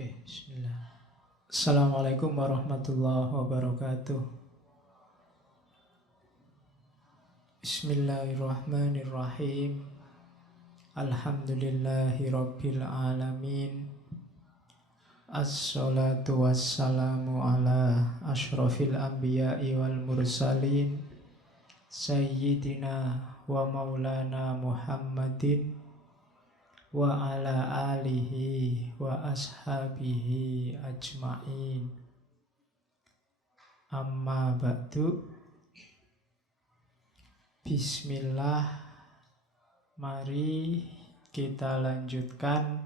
Oke, bismillah. Assalamualaikum warahmatullahi wabarakatuh. Bismillahirrahmanirrahim. Alhamdulillahi rabbil alamin. Assalatu wassalamu ala ashrafil anbiya'i wal mursalin Sayyidina wa maulana Muhammadin wa ala alihi wa ashabihi ajma'in. Amma ba'du. Bismillah. Mari kita lanjutkan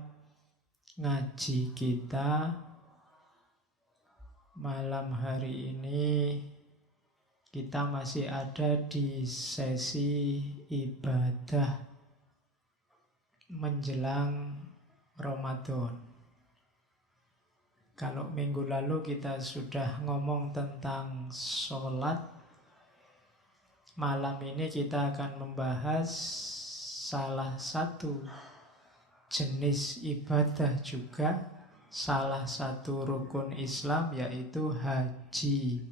ngaji kita malam hari ini. Kita masih ada di sesi ibadah menjelang Ramadan. Kalau minggu lalu kita sudah ngomong tentang sholat, malam ini kita akan membahas salah satu jenis ibadah juga, salah satu rukun Islam, yaitu haji.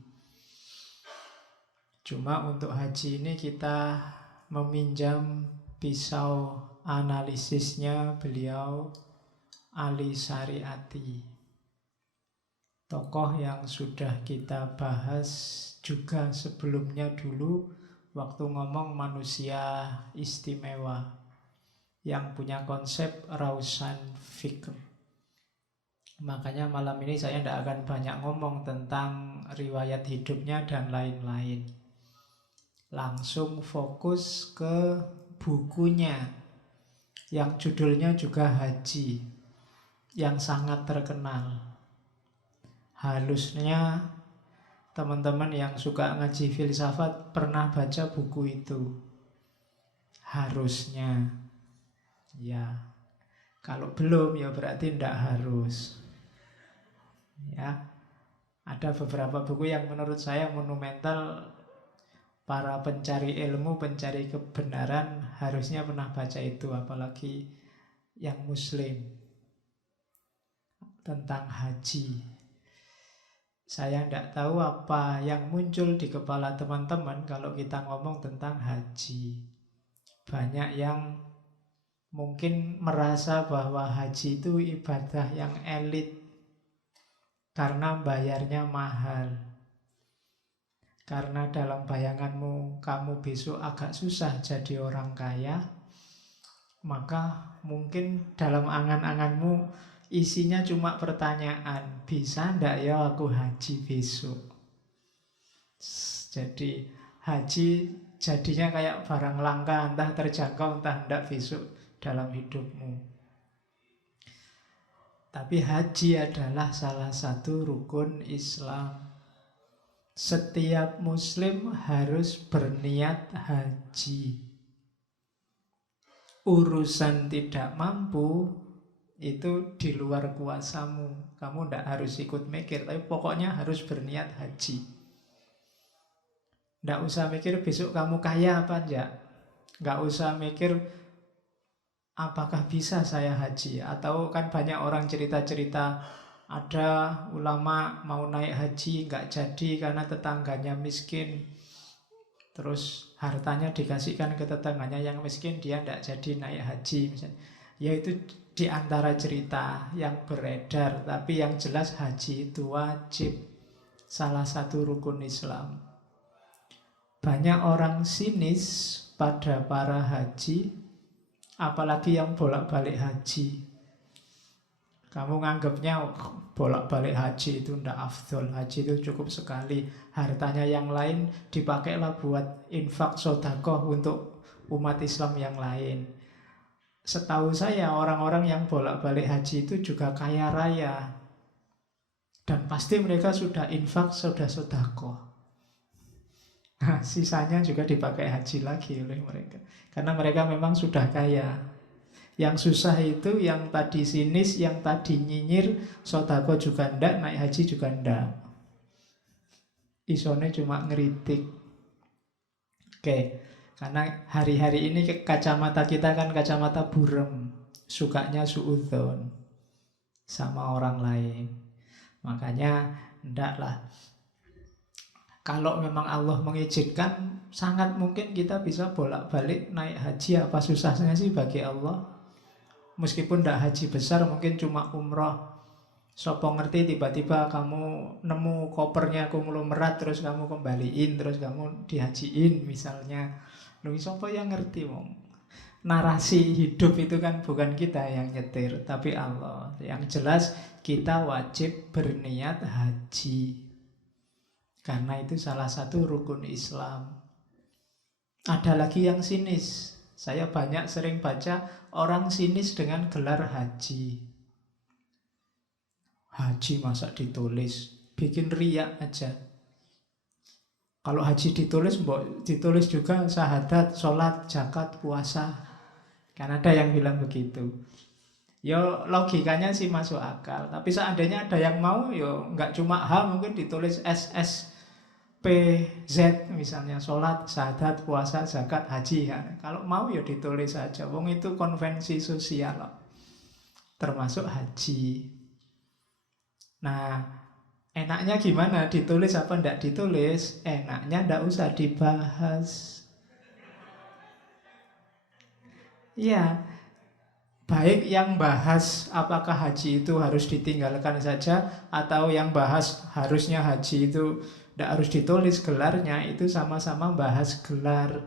Cuma untuk haji ini kita meminjam pisau analisisnya beliau Ali Syariati, tokoh yang sudah kita bahas juga sebelumnya dulu waktu ngomong manusia istimewa yang punya konsep Rausan Fikr. Makanya malam ini saya tidak akan banyak ngomong tentang riwayat hidupnya dan lain-lain. Langsung fokus ke bukunya yang judulnya juga Haji, yang sangat terkenal. Halusnya teman-teman yang suka ngaji filsafat pernah baca buku itu. Harusnya. Ya. Kalau belum ya berarti tidak harus. Ya. Ada beberapa buku yang menurut saya monumental. Para pencari ilmu, pencari kebenaran harusnya pernah baca itu, apalagi yang muslim, tentang haji. Saya tidak tahu apa yang muncul di kepala teman-teman kalau kita ngomong tentang haji. Banyak yang mungkin merasa bahwa haji itu ibadah yang elit karena bayarnya mahal. Karena dalam bayanganmu kamu besok agak susah jadi orang kaya, maka mungkin dalam angan-anganmu isinya cuma pertanyaan, bisa ndak ya aku haji besok? Jadi haji jadinya kayak barang langka, entah terjangkau entah ndak besok dalam hidupmu. Tapi haji adalah salah satu rukun Islam. Setiap muslim harus berniat haji. Urusan tidak mampu itu di luar kuasamu. Kamu tidak harus ikut mikir, tapi pokoknya harus berniat haji. Tidak usah mikir besok kamu kaya apa enggak. Tidak usah mikir apakah bisa saya haji. Atau kan banyak orang cerita-cerita, ada ulama mau naik haji nggak jadi karena tetangganya miskin. Terus hartanya dikasihkan ke tetangganya yang miskin, dia nggak jadi naik haji misalnya. Ya itu di antara cerita yang beredar. Tapi yang jelas haji itu wajib, salah satu rukun Islam. Banyak orang sinis pada para haji, apalagi yang bolak-balik haji. Kamu nganggapnya bolak-balik haji itu ndak afdol. Haji itu cukup sekali. Hartanya yang lain dipakailah buat infak sedekah untuk umat Islam yang lain. Setahu saya orang-orang yang bolak-balik haji itu juga kaya raya. Dan pasti mereka sudah infak, sudah sedekah. Nah, sisanya juga dipakai haji lagi oleh mereka. Karena mereka memang sudah kaya. Yang susah itu yang tadi sinis, yang tadi nyinyir, sedekah juga ndak, naik haji juga ndak. Isone cuma ngeritik. Oke, karena hari-hari ini kacamata kita kan kacamata burem, sukanya suudzon. sama orang lain. Makanya hendaklah, kalau memang Allah mengizinkan, sangat mungkin kita bisa bolak-balik naik haji. Apa susahnya sih bagi Allah? Meskipun tidak haji besar, mungkin cuma umroh. Sopo ngerti tiba-tiba kamu nemu kopernya konglomerat, terus kamu kembaliin, terus kamu dihajiin misalnya. Loh, sopo yang ngerti wong? Narasi hidup itu kan bukan kita yang nyetir, tapi Allah. Yang jelas kita wajib berniat haji, karena itu salah satu rukun Islam. Ada lagi yang sinis. Saya banyak sering baca orang sinis dengan gelar haji. Haji masa ditulis, bikin riak aja. Kalau haji ditulis, ditulis juga syahadat, sholat, zakat, puasa. Kan ada yang bilang begitu. Yo logikanya sih masuk akal. Tapi seandainya ada yang mau, yo nggak cuma H, mungkin ditulis SSPZ misalnya, sholat, syahadat, puasa, zakat, haji. Ya. Kalau mau ya ditulis saja. Wong itu konvensi sosial, termasuk haji. Nah, enaknya gimana? Ditulis apa enggak ditulis? Enaknya enggak usah dibahas. Iya, baik yang bahas apakah haji itu harus ditinggalkan saja, atau yang bahas harusnya haji itu enggak harus ditulis gelarnya, itu sama-sama bahas gelar.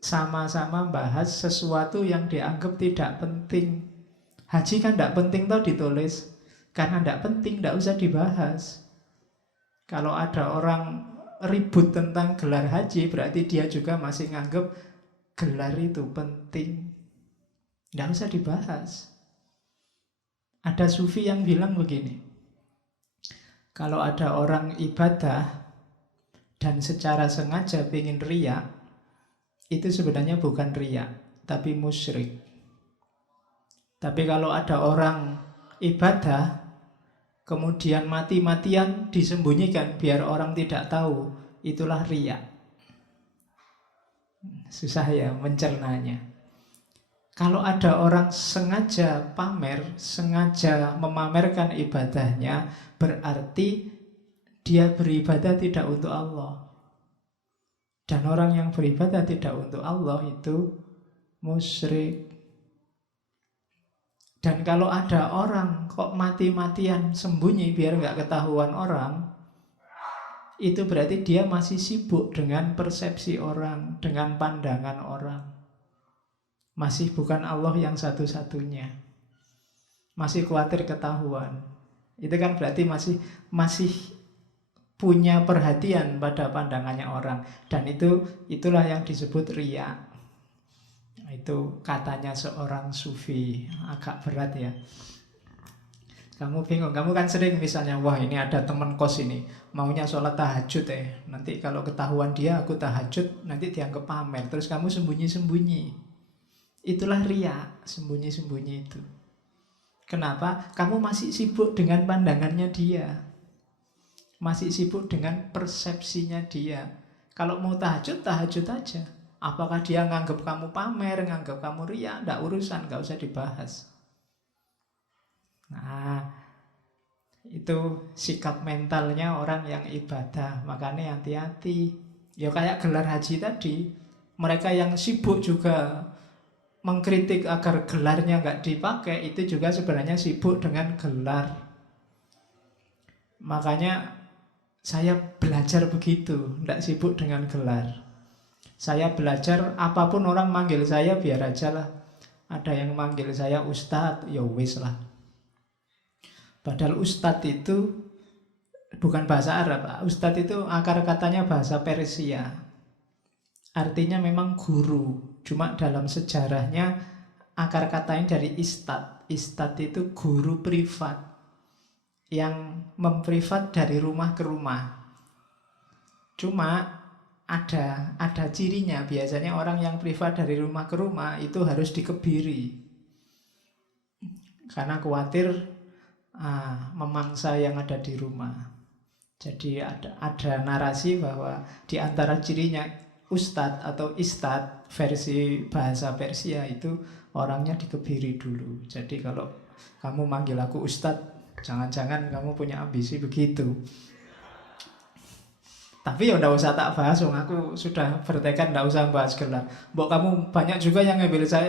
Sama-sama bahas sesuatu yang dianggap tidak penting. Haji kan enggak penting toh ditulis. Karena tidak penting, tidak usah dibahas. Kalau ada orang ribut tentang gelar haji, berarti dia juga masih nganggep gelar itu penting. Tidak usah dibahas. Ada sufi yang bilang begini, kalau ada orang ibadah dan secara sengaja ingin riya, itu sebenarnya bukan riya, tapi musyrik. Tapi kalau ada orang ibadah kemudian mati-matian disembunyikan biar orang tidak tahu, itulah riya. Susah ya mencernanya. Kalau ada orang sengaja pamer, sengaja memamerkan ibadahnya, berarti dia beribadah tidak untuk Allah. Dan orang yang beribadah tidak untuk Allah itu musyrik. Dan kalau ada orang kok mati-matian sembunyi biar nggak ketahuan orang, itu berarti dia masih sibuk dengan persepsi orang, dengan pandangan orang. Masih bukan Allah yang satu-satunya. Masih khawatir ketahuan. Itu kan berarti masih punya perhatian pada pandangannya orang. Dan itulah yang disebut riya. Itu katanya seorang sufi. Agak berat ya. Kamu bingung, kamu kan sering misalnya, wah ini ada teman kos ini maunya sholat tahajud nanti kalau ketahuan dia aku tahajud, nanti dianggap pamer. Terus kamu sembunyi-sembunyi. Itulah riya, sembunyi-sembunyi itu. Kenapa? Kamu masih sibuk dengan pandangannya dia, masih sibuk dengan persepsinya dia. Kalau mau tahajud, tahajud aja. Apakah dia nganggap kamu pamer, nganggap kamu riya, nggak urusan, nggak usah dibahas. Nah, itu sikap mentalnya orang yang ibadah. Makanya hati-hati. Ya kayak gelar haji tadi, mereka yang sibuk juga mengkritik agar gelarnya nggak dipakai, itu juga sebenarnya sibuk dengan gelar. Makanya saya belajar begitu, nggak sibuk dengan gelar. Saya belajar apapun orang manggil saya biar aja lah. Ada yang manggil saya ustadz, ya wis lah. Padahal ustadz itu bukan bahasa Arab. Ustadz itu akar katanya bahasa Persia. Artinya memang guru. Cuma dalam sejarahnya akar katanya dari istad. Istad itu guru privat yang memprivat dari rumah ke rumah. Cuma ada cirinya. Biasanya orang yang privat dari rumah ke rumah itu harus dikebiri, karena khawatir memangsa yang ada di rumah. Jadi ada narasi bahwa di antara cirinya ustadz atau istad versi bahasa Persia itu orangnya dikebiri dulu. Jadi kalau kamu manggil aku Ustadz, jangan-jangan kamu punya ambisi begitu. Tapi ya udah usah tak bahas, aku sudah bertekad nggak usah bahas gelar. Mbok kamu banyak juga yang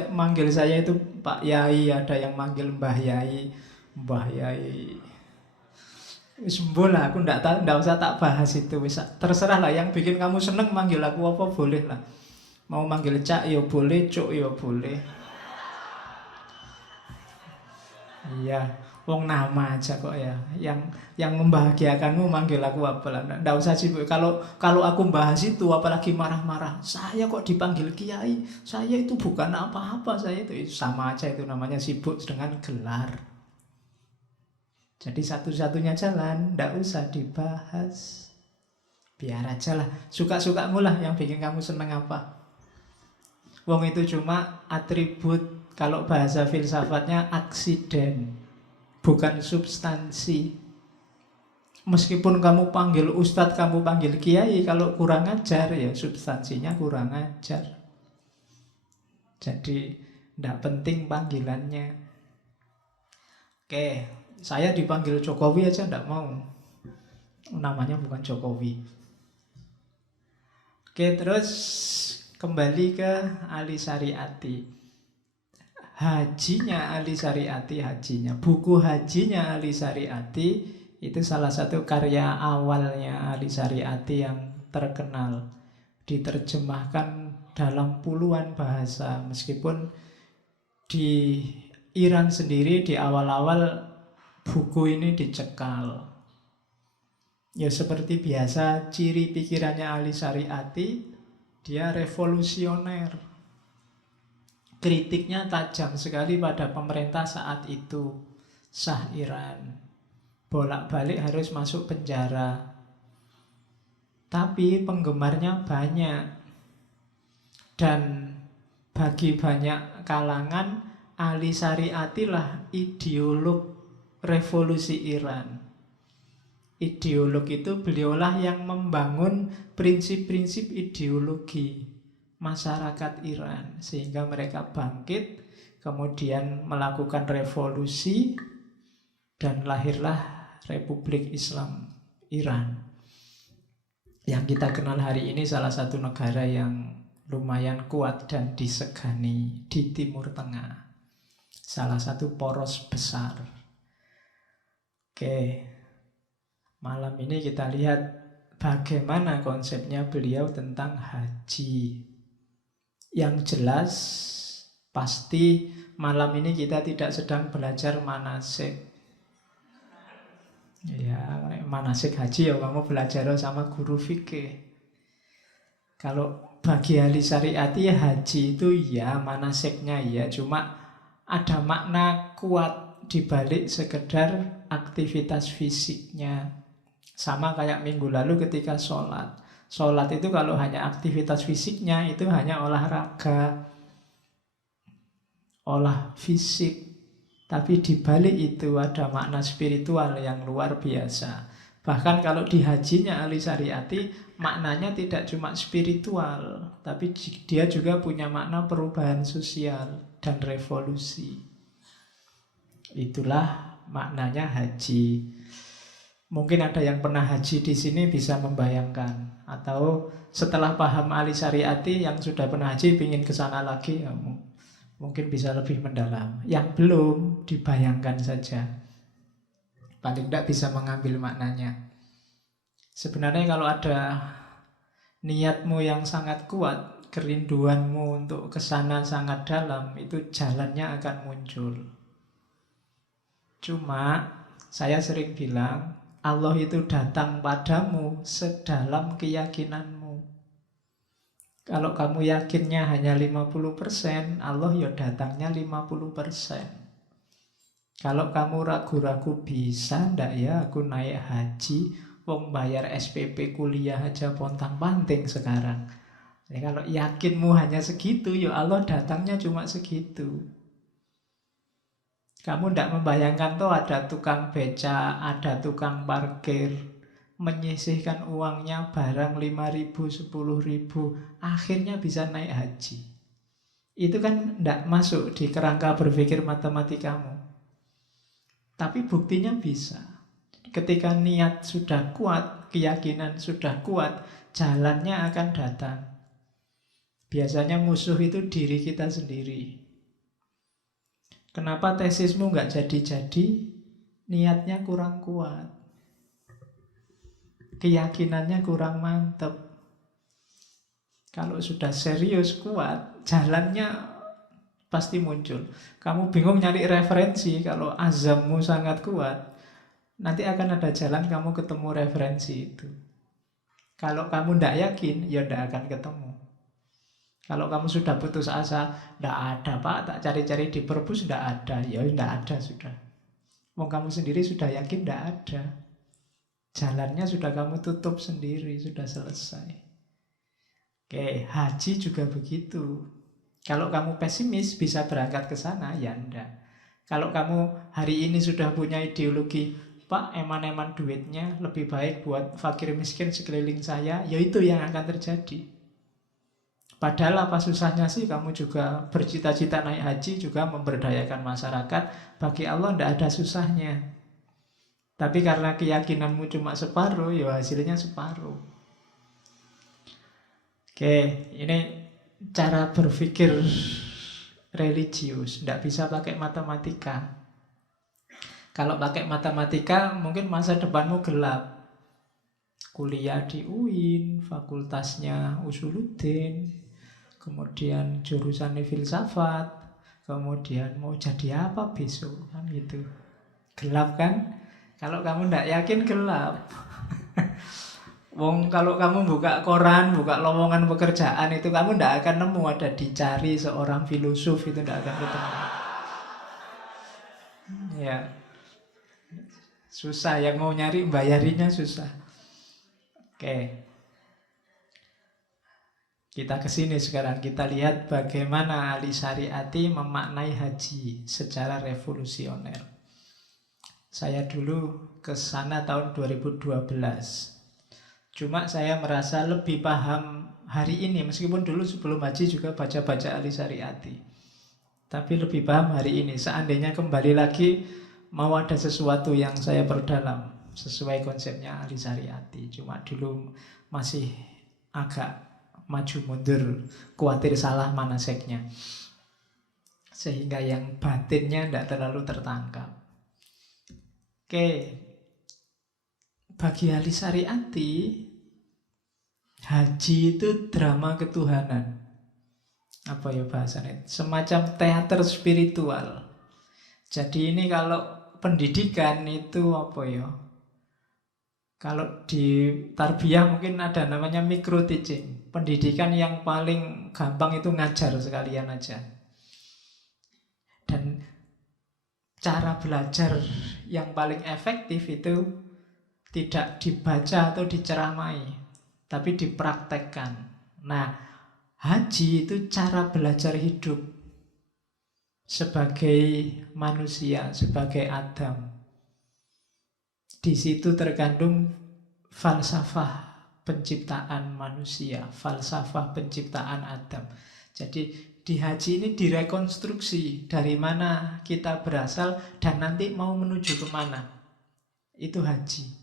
manggil saya itu Pak Yai, ada yang manggil Mbah Yai, Mbah Yai. Wis lah, aku ndak usah tak bahas itu. Wis terserah lah, yang bikin kamu seneng manggil aku apa boleh lah. Mau manggil Cak ya boleh, Cuk ya boleh. Iya, wong nama aja kok ya. Yang membahagiakanmu manggil aku apa lah. Nggak usah sibuk. Kalau aku bahas itu apalagi marah-marah. Saya kok dipanggil kiai? Saya itu bukan apa-apa. Saya itu sama aja, itu namanya sibuk dengan gelar. Jadi satu-satunya jalan, nggak usah dibahas. Biar aja lah, suka-sukamu lah, yang bikin kamu seneng apa. Wong itu cuma atribut, kalau bahasa filsafatnya aksiden, bukan substansi. Meskipun kamu panggil ustadz, kamu panggil kiai, kalau kurang ajar ya substansinya kurang ajar. Jadi tidak penting panggilannya. Oke, saya dipanggil Jokowi aja tidak mau, namanya bukan Jokowi. Oke, terus kembali ke Ali Syariati. Hajinya Ali Syariati, buku hajinya Ali Syariati itu salah satu karya awalnya Ali Syariati yang terkenal, diterjemahkan dalam puluhan bahasa. Meskipun di Iran sendiri di awal-awal buku ini dicekal. Ya seperti biasa, ciri pikirannya Ali Syariati, dia revolusioner. Kritiknya tajam sekali pada pemerintah saat itu, Shah Iran. Bolak-balik harus masuk penjara. Tapi penggemarnya banyak. Dan bagi banyak kalangan, Ali Syariati lah ideolog revolusi Iran. Ideolog itu beliaulah yang membangun prinsip-prinsip ideologi masyarakat Iran, sehingga mereka bangkit, kemudian melakukan revolusi, dan lahirlah Republik Islam Iran. Yang kita kenal hari ini salah satu negara yang lumayan kuat dan disegani di Timur Tengah. Salah satu poros besar. Oke. Malam ini kita lihat bagaimana konsepnya beliau tentang haji. Yang jelas, pasti malam ini kita tidak sedang belajar manasik. Ya, manasik haji ya kamu belajar sama guru fikih. Kalau bagi ahli syariati ya haji itu ya manasiknya ya, cuma ada makna kuat dibalik sekedar aktivitas fisiknya. Sama kayak minggu lalu ketika sholat. Sholat itu kalau hanya aktivitas fisiknya, itu hanya olahraga, olah fisik. Tapi dibalik itu ada makna spiritual yang luar biasa. Bahkan kalau di hajinya Ali Syariati, maknanya tidak cuma spiritual, tapi dia juga punya makna perubahan sosial dan revolusi. Itulah maknanya haji. Mungkin ada yang pernah haji di sini bisa membayangkan, atau setelah paham Ali Syariati yang sudah pernah haji ingin ke sana lagi, ya mungkin bisa lebih mendalam. Yang belum, dibayangkan saja. Paling tidak bisa mengambil maknanya. Sebenarnya kalau ada niatmu yang sangat kuat, kerinduanmu untuk ke sana sangat dalam, itu jalannya akan muncul. Cuma saya sering bilang, Allah itu datang padamu sedalam keyakinanmu. Kalau kamu yakinnya hanya 50%, Allah ya datangnya 50%. Kalau kamu ragu-ragu bisa ndak ya aku naik haji, wong bayar SPP kuliah aja pontang-panting sekarang. Ya, kalau yakinmu hanya segitu, ya Allah datangnya cuma segitu. Kamu tidak membayangkan tuh ada tukang beca, ada tukang parkir, menyisihkan uangnya barang 5.000, 10.000, akhirnya bisa naik haji. Itu kan tidak masuk di kerangka berpikir matematikamu. Tapi buktinya bisa. Ketika niat sudah kuat, keyakinan sudah kuat, jalannya akan datang. Biasanya musuh itu diri kita sendiri. Kenapa tesismu nggak jadi-jadi? Niatnya kurang kuat. Keyakinannya kurang mantap. Kalau sudah serius, kuat, jalannya pasti muncul. Kamu bingung nyari referensi, kalau azammu sangat kuat, nanti akan ada jalan kamu ketemu referensi itu. Kalau kamu tidak yakin, ya tidak akan ketemu. Kalau kamu sudah putus asa, tidak ada Pak, tak cari-cari di perpus, tidak ada. Ya tidak ada sudah. Mau kamu sendiri sudah yakin tidak ada. Jalannya sudah kamu tutup sendiri, sudah selesai. Oke, haji juga begitu. Kalau kamu pesimis bisa berangkat ke sana, ya enggak. Kalau kamu hari ini sudah punya ideologi, Pak, eman-eman duitnya lebih baik buat fakir miskin sekeliling saya, ya itu yang akan terjadi. Padahal apa susahnya sih kamu juga bercita-cita naik haji, juga memberdayakan masyarakat. Bagi Allah tidak ada susahnya. Tapi karena keyakinanmu cuma separuh, ya hasilnya separuh. Oke, ini cara berpikir religius. Tidak bisa pakai matematika. Kalau pakai matematika mungkin masa depanmu gelap. Kuliah di UIN, fakultasnya Usuluddin, kemudian jurusan filsafat, kemudian mau jadi apa besok, kan gitu. Gelap kan? Kalau kamu tidak yakin, gelap. Wong kalau kamu buka koran, buka lowongan pekerjaan itu kamu tidak akan nemu ada dicari seorang filosof, itu tidak akan ketemu. Ya, susah, yang mau nyari bayarinya susah. Oke, kita ke sini sekarang, kita lihat bagaimana Ali Syariati memaknai haji secara revolusioner. Saya dulu ke sana tahun 2012. Cuma saya merasa lebih paham hari ini, meskipun dulu sebelum haji juga baca-baca Ali Syariati. Tapi lebih paham hari ini. Seandainya kembali lagi, mau ada sesuatu yang saya perdalam sesuai konsepnya Ali Syariati. Cuma dulu masih agak maju mundur, khawatir salah manaseknya, sehingga yang batinnya tidak terlalu tertangkap. Oke, bagi Ali Syariati, haji itu drama ketuhanan. Apa ya bahasanya? Semacam teater spiritual. Jadi ini kalau pendidikan itu apa ya? Kalau di tarbiyah mungkin ada namanya micro teaching. Pendidikan yang paling gampang itu ngajar sekalian aja. Dan cara belajar yang paling efektif itu tidak dibaca atau diceramai, tapi dipraktekkan. Nah, haji itu cara belajar hidup sebagai manusia, sebagai Adam. Di situ terkandung falsafah penciptaan manusia, falsafah penciptaan Adam. Jadi di haji ini direkonstruksi dari mana kita berasal dan nanti mau menuju kemana. Itu haji.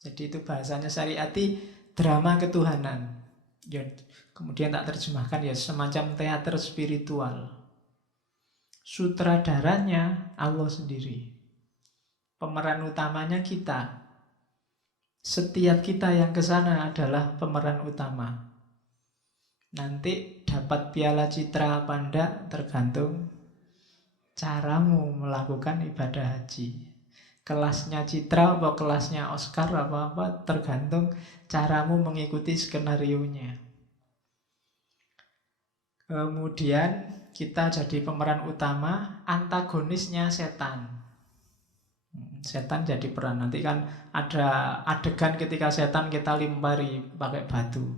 Jadi itu bahasanya Syariati, drama ketuhanan. Ya, kemudian tak terjemahkan ya semacam teater spiritual. Sutradaranya Allah sendiri. Pemeran utamanya kita. Setiap kita yang ke sana adalah pemeran utama. Nanti dapat piala citra apa enggak tergantung caramu melakukan ibadah haji. Kelasnya Citra atau kelasnya Oscar apa-apa tergantung caramu mengikuti skenarionya. Kemudian kita jadi pemeran utama, antagonisnya setan. Setan jadi peran. Nanti kan ada adegan ketika setan kita lempari pakai batu.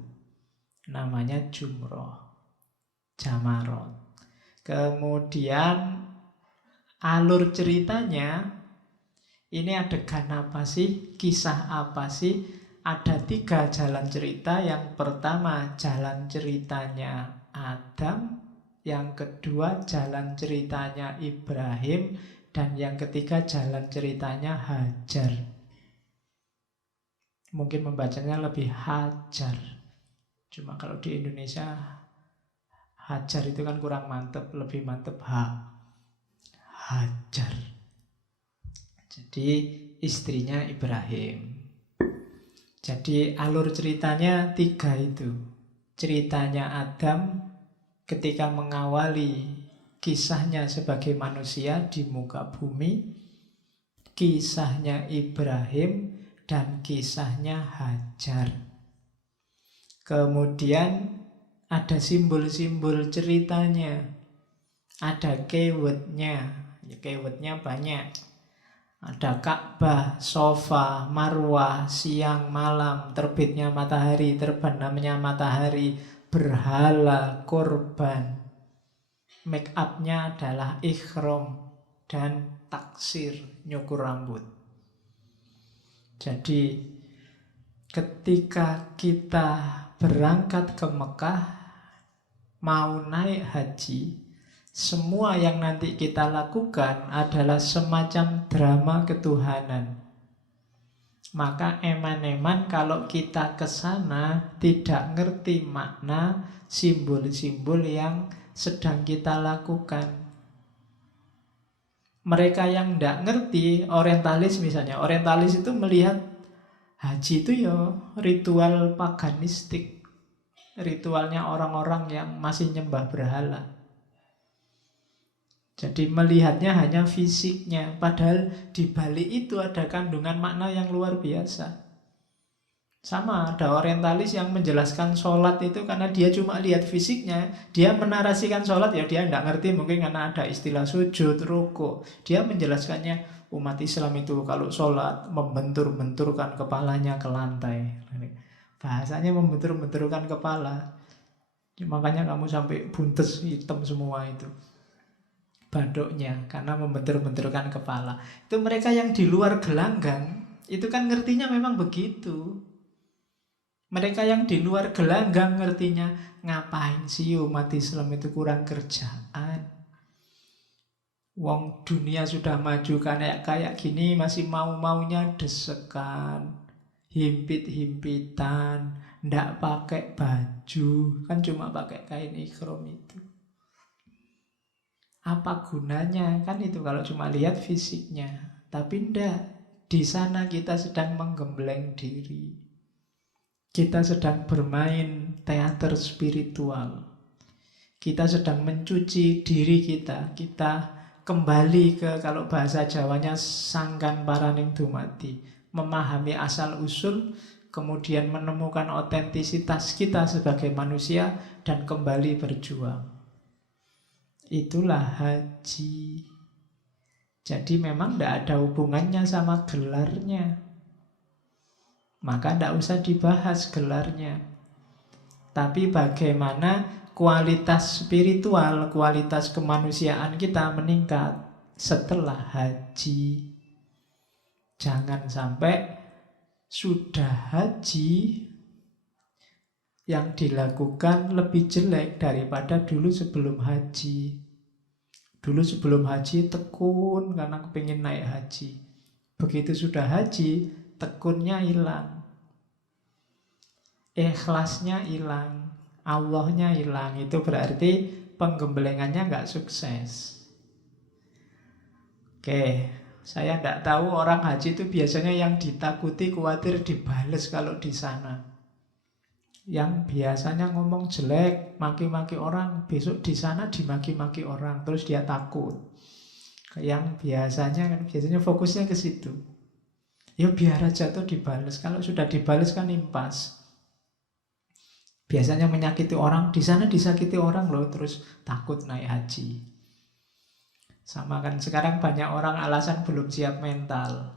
Namanya jumroh, jamarot. Kemudian alur ceritanya, ini adegan apa sih? Kisah apa sih? Ada 3 jalan cerita. Yang pertama jalan ceritanya Adam, yang kedua jalan ceritanya Ibrahim, Dan yang ketiga jalan ceritanya Hajar. Mungkin membacanya lebih Hajar. Cuma kalau di Indonesia Hajar itu kan kurang mantep, lebih mantep Hajar. Jadi istrinya Ibrahim. Jadi alur ceritanya 3 itu. Ceritanya Adam ketika mengawali kisahnya sebagai manusia di muka bumi, kisahnya Ibrahim, dan kisahnya Hajar. Kemudian ada simbol-simbol ceritanya, ada keywordnya, keywordnya banyak. Ada Ka'bah, Sofa, Marwah, siang, malam, terbitnya matahari, terbenamnya matahari, berhala, korban. Make up-nya adalah ikhram dan taksir, nyukur rambut. Jadi ketika kita berangkat ke Mekah, mau naik haji, semua yang nanti kita lakukan adalah semacam drama ketuhanan. Maka eman-eman kalau kita ke sana tidak ngerti makna simbol-simbol yang sedang kita lakukan. Mereka yang tidak ngerti, orientalis misalnya, orientalis itu melihat haji itu ya ritual paganistik, ritualnya orang-orang yang masih nyembah berhala. Jadi melihatnya hanya fisiknya, padahal di balik itu ada kandungan makna yang luar biasa. Sama, ada orientalis yang menjelaskan sholat itu karena dia cuma lihat fisiknya, dia menarasikan sholat, ya dia tidak ngerti mungkin karena ada istilah sujud, ruku. Dia menjelaskannya, umat Islam itu kalau sholat membentur-benturkan kepalanya ke lantai. Bahasanya membentur-benturkan kepala. Makanya kamu sampai buntes hitam semua itu badoknya, karena membentur-benturkan kepala. Itu mereka yang di luar gelanggang, itu kan ngertinya memang begitu. Mereka yang di luar gelanggang ngertinya, ngapain sih umat Islam itu kurang kerjaan. Wong dunia sudah maju kayak gini, masih mau-maunya desekan, himpit-himpitan, ndak pakai baju, kan cuma pakai kain ikhram itu. Apa gunanya? Kan itu kalau cuma lihat fisiknya. Tapi ndak. Di sana kita sedang menggembleng diri. Kita sedang bermain teater spiritual. Kita sedang mencuci diri kita. Kita kembali ke, kalau bahasa Jawanya, sangkan paraning dumadi. Memahami asal-usul, kemudian menemukan otentisitas kita sebagai manusia, dan kembali berjuang. Itulah haji. Jadi memang tidak ada hubungannya sama gelarnya. Maka tidak usah dibahas gelarnya. Tapi bagaimana kualitas spiritual, kualitas kemanusiaan kita meningkat setelah haji. Jangan sampai sudah haji yang dilakukan lebih jelek daripada dulu sebelum haji. Dulu sebelum haji tekun karena kepingin naik haji. Begitu sudah haji, tekunnya hilang, ikhlasnya hilang, Allahnya hilang. Itu berarti penggemblengannya nggak sukses. Oke, saya tidak tahu orang haji itu biasanya yang ditakuti, khawatir dibales kalau di sana. Yang biasanya ngomong jelek, maki-maki orang, besok di sana dimaki-maki orang, terus dia takut. Yang biasanya fokusnya ke situ. Ya biar aja tuh dibales. Kalau sudah dibales kan impas. Biasanya menyakiti orang, di sana disakiti orang loh, terus takut naik haji. Sama kan sekarang banyak orang alasan belum siap mental.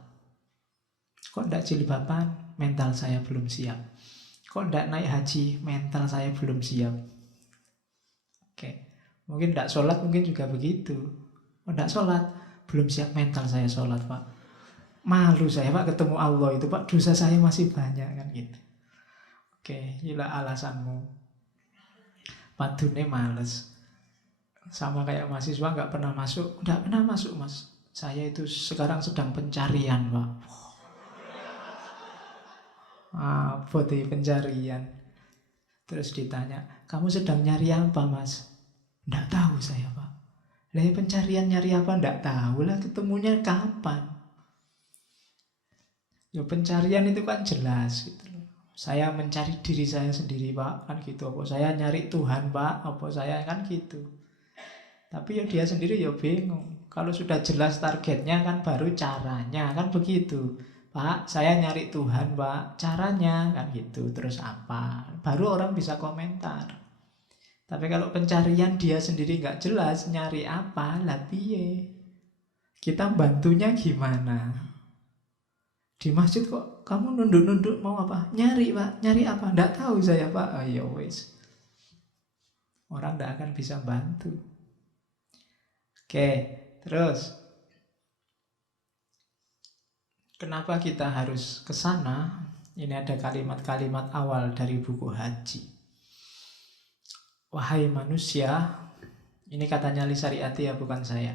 Kok enggak jilbaban? Mental saya belum siap. Kok enggak naik haji? Mental saya belum siap. Oke. Mungkin enggak sholat, mungkin juga begitu. Kok enggak sholat? Belum siap, mental saya sholat, Pak. Malu saya, Pak, ketemu Allah itu, Pak. Dosa saya masih banyak, kan gitu. Oke, inilah alasanmu. Padune males. Sama kayak mahasiswa enggak pernah masuk. Enggak pernah masuk, Mas. Saya itu sekarang sedang pencarian, Pak. Apa tuh pencarian? Terus ditanya, kamu sedang nyari apa, Mas? Nggak tahu saya, Pak. Lah pencarian nyari apa? Nggak tahu lah, ketemunya kapan? Ya pencarian itu kan jelas gitu loh. Saya mencari diri saya sendiri, Pak, kan gitu. Apa saya nyari Tuhan, Pak? Apa saya kan gitu. Tapi ya dia sendiri ya bingung. Kalau sudah jelas targetnya kan baru caranya, kan begitu. Pak, saya nyari Tuhan, Pak. Caranya kan gitu. Terus apa? Baru orang bisa komentar. Tapi kalau pencarian dia sendiri nggak jelas nyari apa, lah piye? Kita bantunya gimana? Di masjid kok kamu nunduk-nunduk mau apa? Nyari, Pak. Nyari apa? Nggak tahu saya, Pak. Ayo wes. Orang nggak akan bisa bantu. Oke, terus kenapa kita harus ke sana? Ini ada kalimat-kalimat awal dari buku haji. Wahai manusia, ini katanya Ali Syariati ya, bukan saya.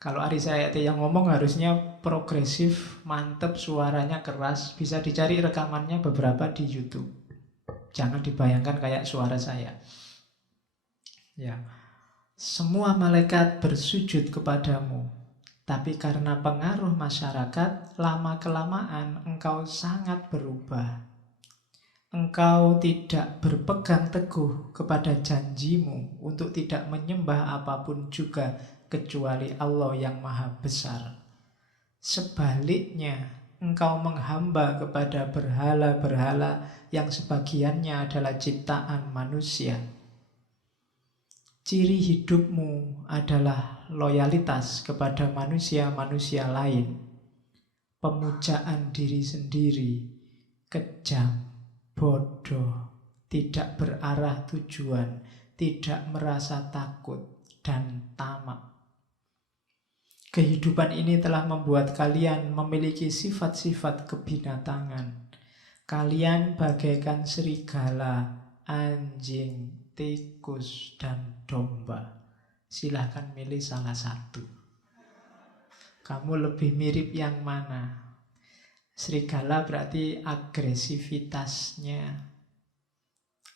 Kalau Ali Syariati yang ngomong harusnya progresif, mantep, suaranya keras. Bisa dicari rekamannya beberapa di YouTube. Jangan dibayangkan kayak suara saya. Ya, semua malaikat bersujud kepadamu. Tapi karena pengaruh masyarakat, lama-kelamaan engkau sangat berubah. Engkau tidak berpegang teguh kepada janjimu untuk tidak menyembah apapun juga kecuali Allah yang Maha Besar. Sebaliknya, engkau menghamba kepada berhala-berhala yang sebagiannya adalah ciptaan manusia. Ciri hidupmu adalah loyalitas kepada manusia-manusia lain, pemujaan diri sendiri, kejam, bodoh, tidak berarah tujuan, tidak merasa takut, dan tamak. Kehidupan ini telah membuat kalian memiliki sifat-sifat kebinatangan. Kalian bagaikan serigala, anjing, tikus, dan domba. Silahkan milih salah satu. Kamu lebih mirip yang mana? Serigala berarti agresivitasnya,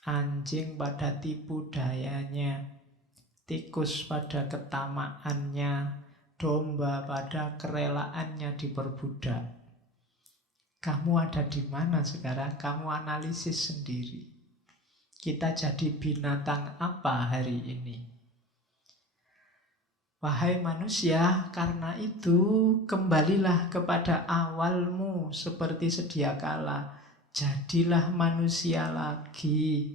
anjing pada tipu dayanya, tikus pada ketamaannya, domba pada kerelaannya diperbudak. Kamu ada di mana sekarang? Kamu analisis sendiri. Kita jadi binatang apa hari ini? Wahai manusia, karena itu kembalilah kepada awalmu seperti sedia kala. Jadilah manusia lagi.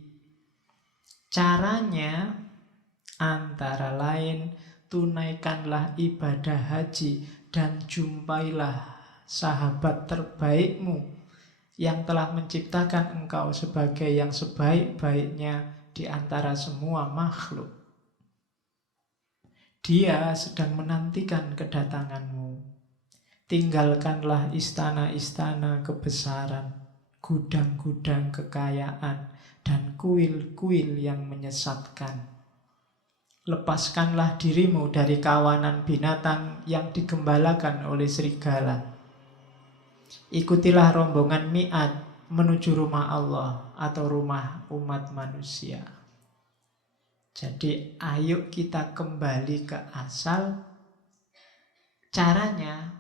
Caranya antara lain tunaikanlah ibadah haji dan jumpailah sahabat terbaikmu yang telah menciptakan engkau sebagai yang sebaik-baiknya di antara semua makhluk. Dia sedang menantikan kedatanganmu. Tinggalkanlah istana-istana kebesaran, gudang-gudang kekayaan, dan kuil-kuil yang menyesatkan. Lepaskanlah dirimu dari kawanan binatang yang digembalakan oleh serigala. Ikutilah rombongan mi'at menuju rumah Allah atau rumah umat manusia. Jadi ayo kita kembali ke asal. Caranya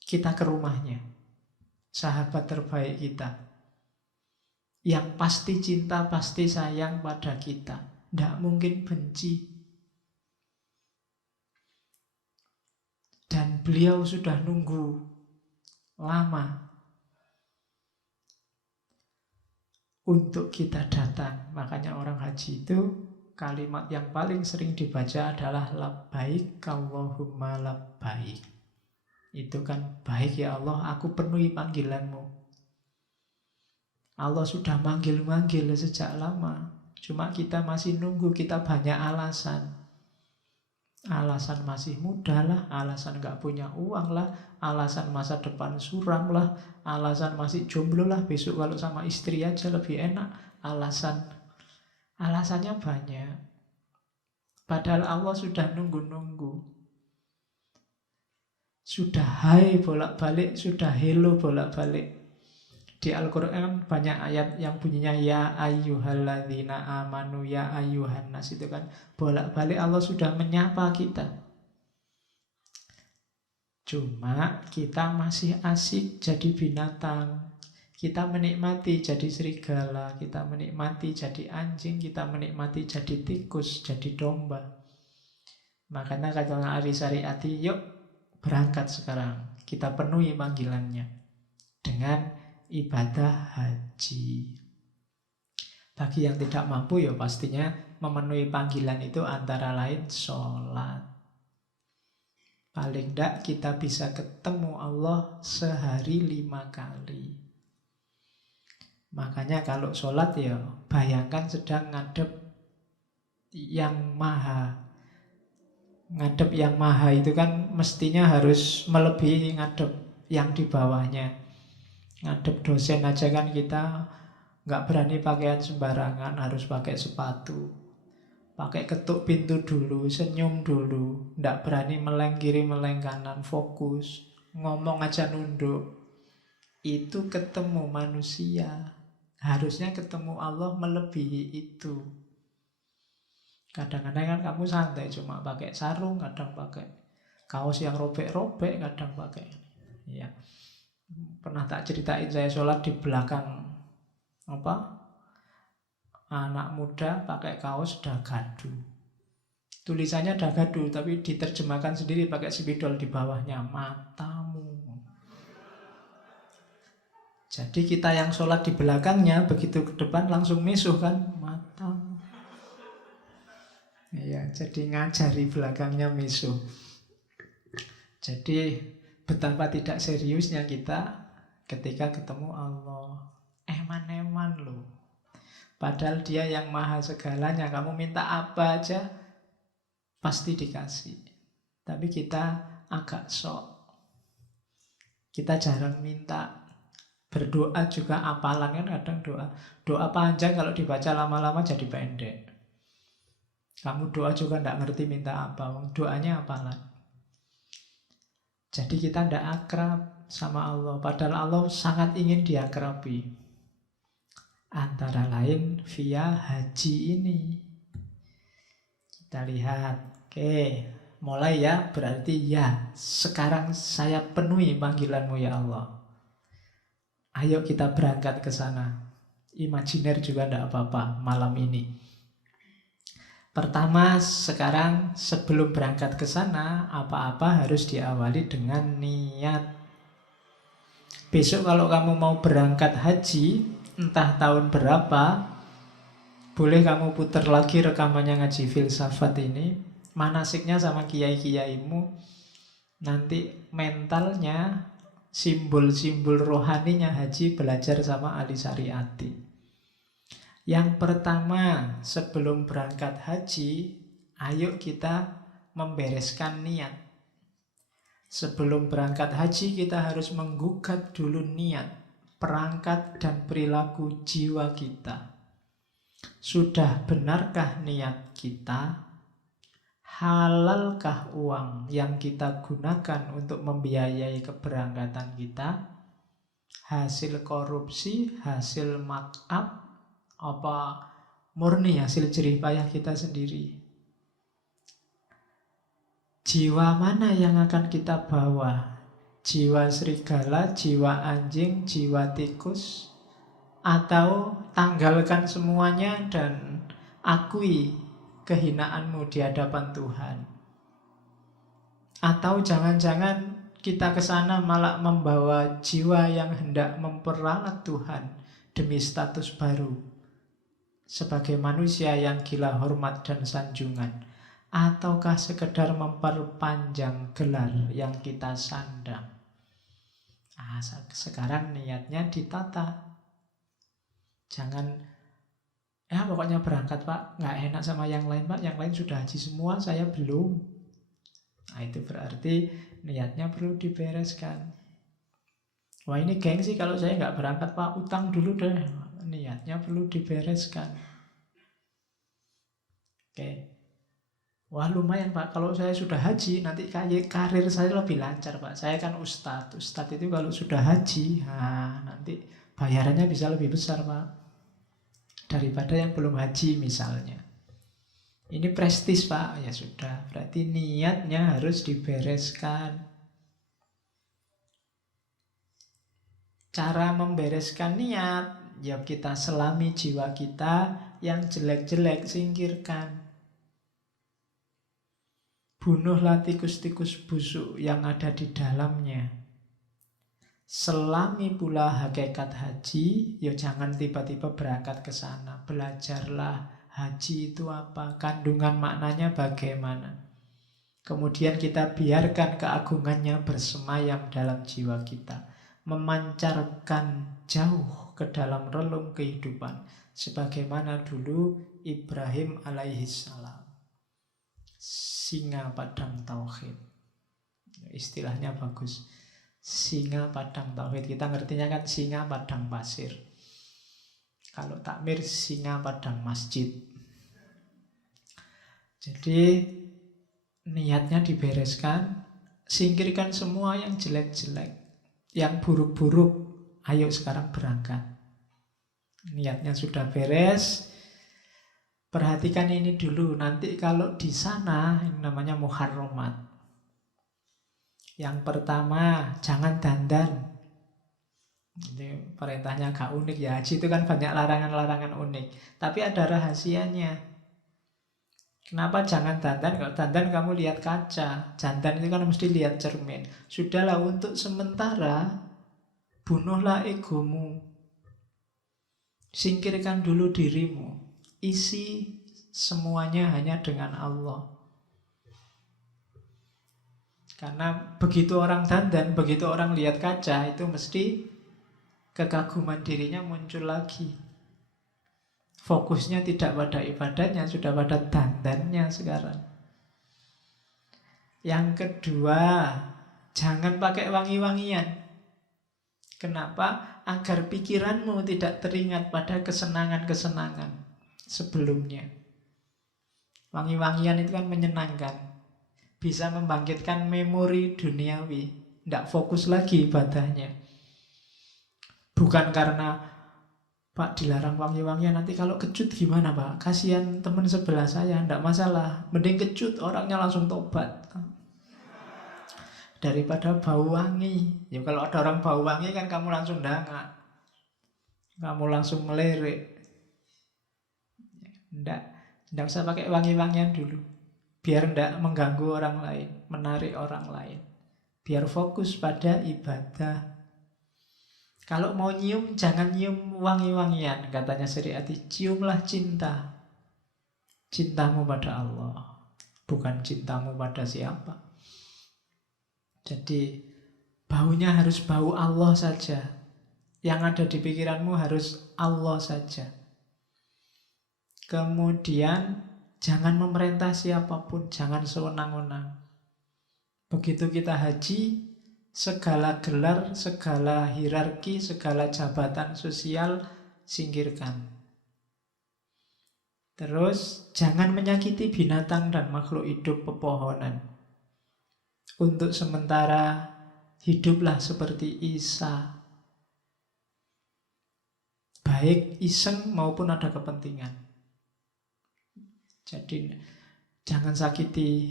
kita ke rumahnya, sahabat terbaik kita, yang pasti cinta, pasti sayang pada kita, tidak mungkin benci. Dan beliau sudah nunggu lama untuk kita datang. Makanya orang haji itu kalimat yang paling sering dibaca adalah labbaik Allahumma labbaik. Itu kan baik ya Allah, aku penuhi panggilanmu. Allah sudah manggil-manggil sejak lama. Cuma kita masih nunggu, kita banyak alasan. Alasan masih muda lah, alasan gak punya uang lah, alasan masa depan suram lah, alasan masih jomblo lah, besok kalau sama istri aja lebih enak. Alasannya banyak. Padahal Allah sudah nunggu-nunggu. Sudah hai bolak-balik, sudah hello bolak-balik. Di Al-Quran banyak ayat yang bunyinya ya ayyuhalladzina amanu, ya ayyuhan nas. Itu kan bolak-balik Allah sudah menyapa kita. Cuma kita masih asik jadi binatang. Kita menikmati jadi serigala, kita menikmati jadi anjing, kita menikmati jadi tikus, jadi domba. Makanya kata Ari Syariati, yuk berangkat sekarang. Kita penuhi panggilannya dengan ibadah haji. Bagi yang tidak mampu ya pastinya memenuhi panggilan itu antara lain sholat. Paling tidak kita bisa ketemu Allah sehari 5 kali. Makanya kalau sholat ya bayangkan sedang ngadep yang maha. Ngadep yang maha itu kan mestinya harus melebihi ngadep yang di bawahnya. Ngadep dosen aja kan kita nggak berani pakaian sembarangan, harus pakai sepatu, pakai ketuk pintu dulu, senyum dulu, nggak berani meleng kiri meleng kanan, fokus, ngomong aja nunduk. Itu ketemu manusia. Harusnya ketemu Allah melebihi itu. Kadang-kadang kan kamu santai cuma pakai sarung, kadang pakai kaos yang robek-robek, kadang pakai ya. Pernah tak ceritain saya sholat di belakang anak muda pakai kaos dagadu. Tulisannya dagadu tapi diterjemahkan sendiri pakai spidol di bawahnya, matamu. Jadi kita yang sholat di belakangnya begitu ke depan langsung misuh kan, matamu. Ya, jadi ngajari belakangnya misuh. Jadi betapa tidak seriusnya kita ketika ketemu Allah. Eman-eman loh. Padahal dia yang maha segalanya. Kamu minta apa aja pasti dikasih. Tapi kita agak sok. Kita jarang minta. Berdoa juga apalan kan kadang doa panjang kalau dibaca lama-lama jadi pendek. Kamu doa juga tidak ngerti minta apa, doanya apalan. Jadi kita tidak akrab sama Allah. Padahal Allah sangat ingin diakrabi. Antara lain via haji ini. Kita lihat. Oke, mulai ya. Berarti ya, sekarang saya penuhi panggilanmu ya Allah. Ayo kita berangkat ke sana. Imajiner juga tidak apa-apa malam ini. Pertama, sekarang sebelum berangkat ke sana, apa-apa harus diawali dengan niat. Besok kalau kamu mau berangkat haji, entah tahun berapa, boleh kamu putar lagi rekamannya ngaji filsafat ini. Manasiknya sama kiai-kiaimu. Nanti mentalnya, simbol-simbol rohaninya haji belajar sama Ali Syariati. Yang pertama, sebelum berangkat haji, ayo kita membereskan niat. Sebelum berangkat haji kita harus menggugat dulu niat, perangkat dan perilaku jiwa kita. Sudah benarkah niat kita? Halalkah uang yang kita gunakan untuk membiayai keberangkatan kita? Hasil korupsi, hasil markup, apa murni hasil jerih payah kita sendiri? Jiwa mana yang akan kita bawa? Jiwa serigala, jiwa anjing, jiwa tikus? Atau tanggalkan semuanya dan akui kehinaanmu di hadapan Tuhan? Atau jangan-jangan kita ke sana malah membawa jiwa yang hendak memperalat Tuhan demi status baru sebagai manusia yang gila hormat dan sanjungan? Ataukah sekedar memperpanjang gelar yang kita sandang? Sekarang niatnya ditata. Jangan ya pokoknya berangkat Pak, nggak enak sama yang lain Pak, yang lain sudah haji semua, saya belum. Nah itu berarti niatnya perlu dibereskan. Wah ini gengsi kalau saya nggak berangkat Pak, utang dulu deh. Niatnya perlu dibereskan. Oke. Wah lumayan Pak, kalau saya sudah haji nanti karir saya lebih lancar Pak. Saya kan ustadz. Ustadz itu kalau sudah haji, nanti bayarannya bisa lebih besar Pak. Daripada yang belum haji misalnya. Ini prestis Pak, ya sudah. Berarti niatnya harus dibereskan. Cara membereskan niat, ya kita selami jiwa kita, yang jelek-jelek singkirkan. Bunuhlah tikus-tikus busuk yang ada di dalamnya. Selami pula hakikat haji, ya jangan tiba-tiba berangkat ke sana. Belajarlah haji itu apa, kandungan maknanya bagaimana. Kemudian kita biarkan keagungannya bersemayam dalam jiwa kita. Memancarkan jauh ke dalam relung kehidupan. Sebagaimana dulu Ibrahim alaihissalam. Singa padang tauhid. Istilahnya bagus. Singa padang tauhid. Kita ngertinya kan singa padang pasir. Kalau takmir singa padang masjid. Jadi niatnya dibereskan, singkirkan semua yang jelek-jelek, yang buruk-buruk. Ayo sekarang berangkat. Niatnya sudah beres. Perhatikan ini dulu, nanti kalau di sana ini namanya muharramat. Yang pertama, jangan dandan. Ini perintahnya agak unik ya. Haji itu kan banyak larangan-larangan unik. Tapi ada rahasianya. Kenapa jangan dandan? Kalau dandan kamu lihat kaca. Dandan itu kan mesti lihat cermin. Sudahlah, untuk sementara bunuhlah egomu. Singkirkan dulu dirimu. Isi semuanya hanya dengan Allah. Karena begitu orang dandan, begitu orang lihat kaca, itu mesti kekaguman dirinya muncul lagi. Fokusnya tidak pada ibadahnya, sudah pada dandannya sekarang. Yang kedua, jangan pakai wangi-wangian. Kenapa? Agar pikiranmu tidak teringat pada kesenangan-kesenangan sebelumnya. Wangi-wangian itu kan menyenangkan. Bisa membangkitkan memori duniawi. Tidak fokus lagi ibadahnya. Bukan karena Pak dilarang wangi-wangian, nanti kalau kecut gimana Pak? Kasihan teman sebelah saya. Tidak masalah. Mending kecut, orangnya langsung tobat. Daripada bau wangi. Ya kalau ada orang bau wangi kan kamu langsung dangak. Kamu langsung melirik. Tidak usah pakai wangi-wangian dulu. Biar tidak mengganggu orang lain, menarik orang lain. Biar fokus pada ibadah. Kalau mau nyium, jangan nyium wangi-wangian. Katanya Syariati, ciumlah cinta. Cintamu pada Allah. Bukan cintamu pada siapa. Jadi baunya harus bau Allah saja. Yang ada di pikiranmu harus Allah saja. Kemudian jangan memerintah siapapun, jangan sewenang-wenang. Begitu kita haji, segala gelar, segala hierarki, segala jabatan sosial singkirkan. Terus jangan menyakiti binatang dan makhluk hidup pepohonan. Untuk sementara hiduplah seperti Isa. Baik iseng maupun ada kepentingan. Jadi jangan sakiti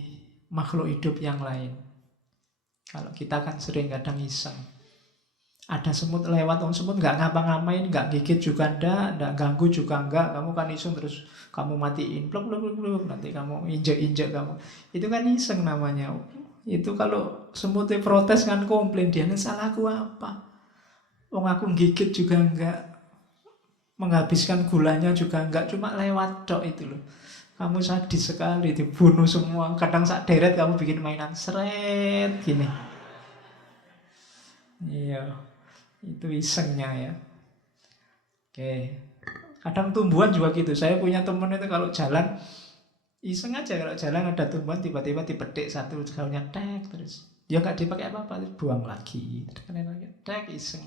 makhluk hidup yang lain. Kalau kita kan sering kadang iseng. Ada semut lewat, semut nggak ngapa-ngapain, nggak gigit juga nggak ganggu juga nggak. Kamu kan iseng terus kamu matiin, pluk, pluk, pluk, pluk, nanti kamu injek-injek kamu. Itu kan iseng namanya. Itu kalau semutnya protes kan komplain, dia salahku apa? Aku gigit juga nggak, menghabiskan gulanya juga nggak, cuma lewat dok itu loh. Kamu sadis sekali, dibunuh semua. Kadang sak deret kamu bikin mainan seret gini. Iya, itu isengnya ya. Oke. Kadang tumbuhan juga gitu. Saya punya temen itu kalau jalan iseng aja, kalau jalan ada tumbuhan tiba-tiba dipetik satu, gaunnya tek terus. Ya nggak dipakai apa-apa, buang lagi. Tek iseng.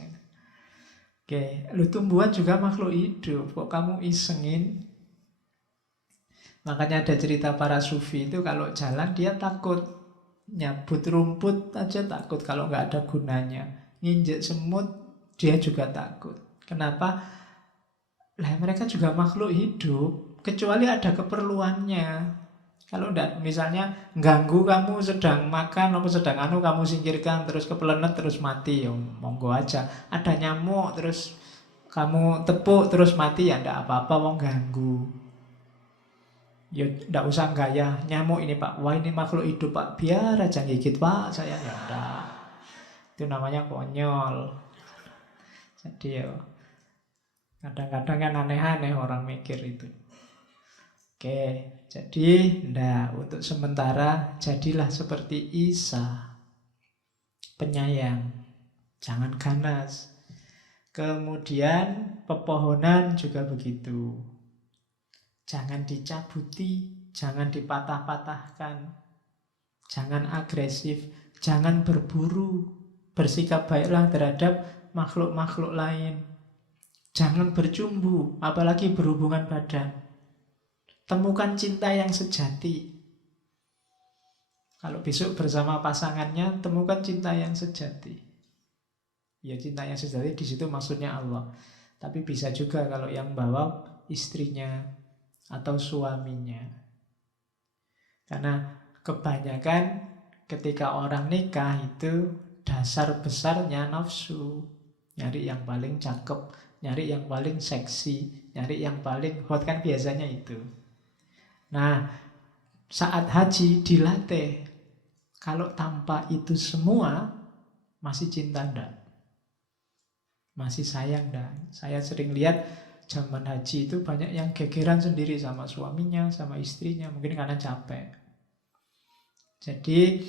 Oke, lu tumbuhan juga makhluk hidup. Kok kamu isengin? Makanya ada cerita para sufi itu kalau jalan dia takut. Nyabut rumput aja takut kalau nggak ada gunanya. Nginjek semut dia juga takut. Kenapa? Lah mereka juga makhluk hidup. Kecuali ada keperluannya. Kalau enggak, misalnya ganggu kamu sedang makan atau sedang kamu singkirkan terus kepelenet terus mati ya monggo aja. Ada nyamuk terus kamu tepuk terus mati ya enggak apa-apa wong ganggu. Ya enggak usah gaya nyamuk ini Pak. Wah ini makhluk hidup Pak. Biar aja gigit Pak saya ya enggak. Itu namanya konyol. Jadi ya kadang-kadang kan aneh-aneh orang mikir itu. Oke, jadi untuk sementara jadilah seperti Isa, penyayang, jangan ganas. Kemudian pepohonan juga begitu. Jangan dicabuti, jangan dipatah-patahkan, jangan agresif, jangan berburu, bersikap baiklah terhadap makhluk-makhluk lain. Jangan bercumbu, apalagi berhubungan badan. Temukan cinta yang sejati. Kalau besok bersama pasangannya, temukan cinta yang sejati. Ya cinta yang sejati di situ maksudnya Allah. Tapi bisa juga kalau yang bawa istrinya atau suaminya. Karena kebanyakan ketika orang nikah itu dasar besarnya nafsu. Nyari yang paling cakep, nyari yang paling seksi, nyari yang paling hot kan biasanya itu. Nah, saat haji dilatih. Kalau tanpa itu semua, masih cinta enggak? Masih sayang enggak? Saya sering lihat zaman haji itu banyak yang gegeran sendiri sama suaminya, sama istrinya. Mungkin karena capek. Jadi,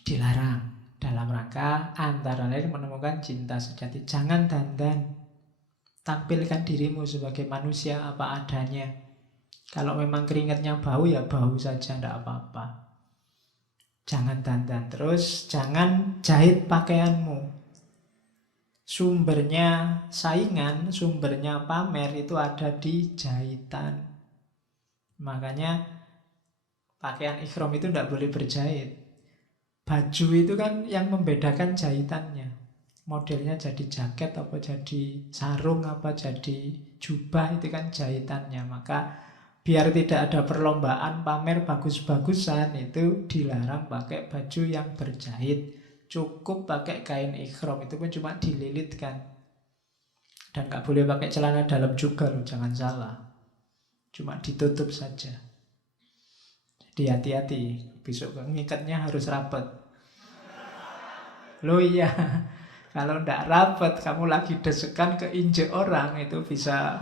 dilarang. Dalam rangka antara lain menemukan cinta sejati. Jangan dandan. Tampilkan dirimu sebagai manusia apa adanya. Kalau memang keringatnya bau ya bau saja, tidak apa-apa. Jangan dandan terus, jangan jahit pakaianmu. Sumbernya saingan, sumbernya pamer itu ada di jahitan. Makanya pakaian ikhram itu tidak boleh berjahit. Baju itu kan yang membedakan jahitannya. Modelnya jadi jaket, apa jadi sarung, apa jadi jubah, itu kan jahitannya. Maka biar tidak ada perlombaan pamer bagus-bagusan, itu dilarang pakai baju yang berjahit. Cukup pakai kain ikhram, itu pun cuma dililitkan. Dan gak boleh pakai celana dalam juga loh, jangan salah. Cuma ditutup saja. Jadi hati-hati, besok ngikatnya harus rapat. Loh iya, kalau ndak rapat, kamu lagi desekan keinjek orang, itu bisa...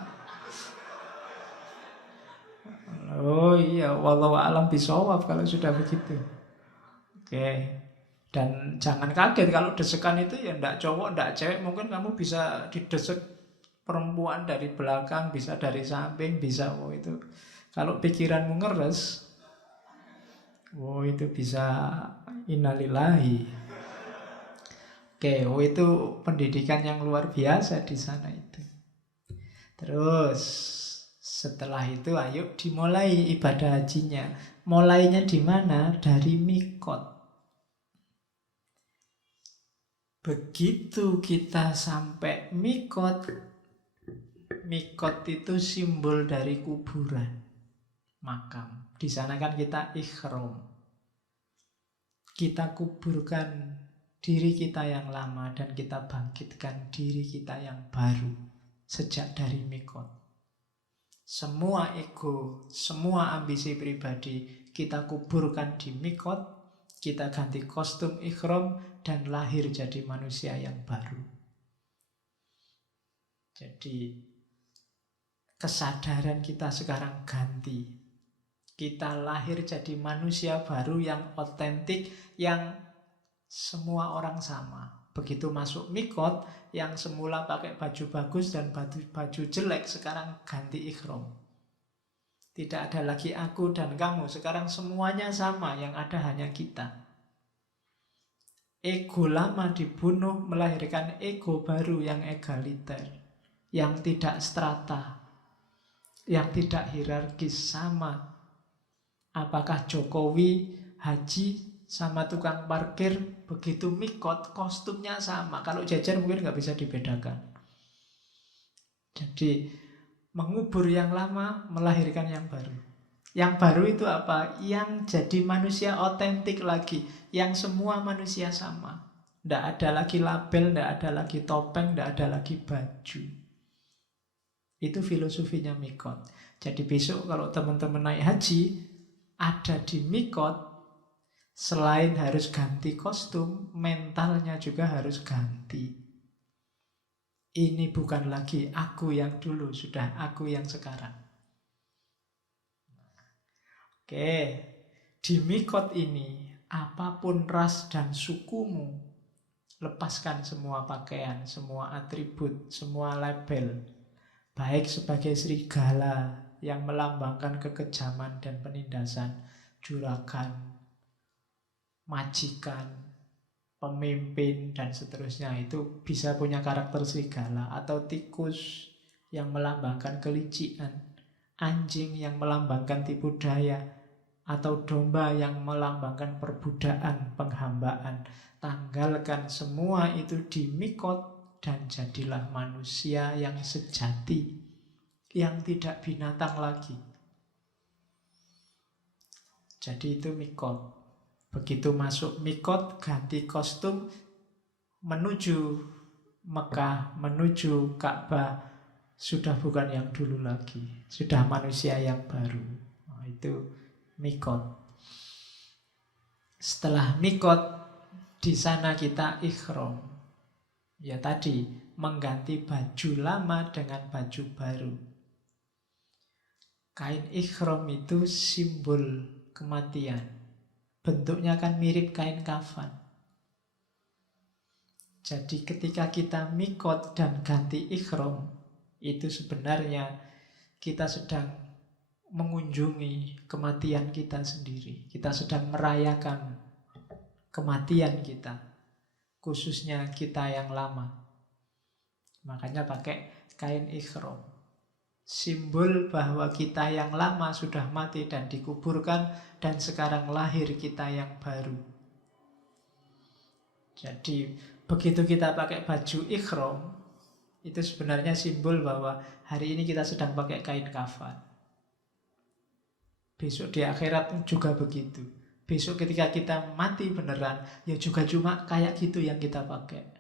Oh iya, wallahu a'lam bishawab kalau sudah begitu. Oke. Dan jangan kaget kalau desekan itu ya ndak cowok, ndak cewek. Mungkin kamu bisa didesek perempuan dari belakang, bisa dari samping, bisa. Oh itu. Kalau pikiranmu ngeres, oh itu bisa innalillahi. Oke, oh itu pendidikan yang luar biasa di sana itu. Terus setelah itu ayo dimulai ibadah hajinya. Mulainya di mana? Dari mikot. Begitu kita sampai mikot, mikot itu simbol dari kuburan, makam. Di sana kan kita ikhram. Kita kuburkan diri kita yang lama dan kita bangkitkan diri kita yang baru sejak dari mikot. Semua ego, semua ambisi pribadi kita kuburkan di mikot, kita ganti kostum ikhram dan lahir jadi manusia yang baru. Jadi kesadaran kita sekarang ganti. Kita lahir jadi manusia baru yang otentik, yang semua orang sama. Begitu masuk mikot, yang semula pakai baju bagus dan baju jelek, sekarang ganti ikhram. Tidak ada lagi aku dan kamu, sekarang semuanya sama, yang ada hanya kita. Ego lama dibunuh, melahirkan ego baru yang egaliter, yang tidak strata, yang tidak hierarkis sama. Apakah Jokowi haji sama tukang parkir begitu mikot kostumnya sama? Kalau jajar mungkin nggak bisa dibedakan. Jadi mengubur yang lama melahirkan yang baru. Yang baru itu apa? Yang jadi manusia otentik lagi, yang semua manusia sama. Tidak ada lagi label, tidak ada lagi topeng, tidak ada lagi baju. Itu filosofinya mikot. Jadi besok kalau teman-teman naik haji, ada di mikot, selain harus ganti kostum, mentalnya juga harus ganti. Ini bukan lagi aku yang dulu, sudah aku yang sekarang. Oke, di mikot ini, apapun ras dan sukumu, lepaskan semua pakaian, semua atribut, semua label. Baik sebagai serigala yang melambangkan kekejaman dan penindasan, juragan, majikan, pemimpin, dan seterusnya. Itu bisa punya karakter serigala. Atau tikus yang melambangkan kelicikan, anjing yang melambangkan tipu daya, atau domba yang melambangkan perbudakan, penghambaan. Tanggalkan semua itu di mikot dan jadilah manusia yang sejati, yang tidak binatang lagi. Jadi itu mikot. Begitu masuk mikot, ganti kostum, menuju Mekah, menuju Ka'bah, sudah bukan yang dulu lagi, sudah manusia yang baru. Nah, itu mikot. Setelah mikot, di sana kita ikhram. Ya tadi, mengganti baju lama dengan baju baru. Kain ikhram itu simbol kematian. Bentuknya kan mirip kain kafan. Jadi ketika kita mikot dan ganti ikhram, itu sebenarnya kita sedang mengunjungi kematian kita sendiri. Kita sedang merayakan kematian kita, khususnya kita yang lama. Makanya pakai kain ikhram. Simbol bahwa kita yang lama sudah mati dan dikuburkan, dan sekarang lahir kita yang baru. Jadi begitu kita pakai baju ikhram, itu sebenarnya simbol bahwa hari ini kita sedang pakai kain kafan. Besok di akhirat juga begitu. Besok ketika kita mati beneran, ya juga cuma kayak gitu yang kita pakai.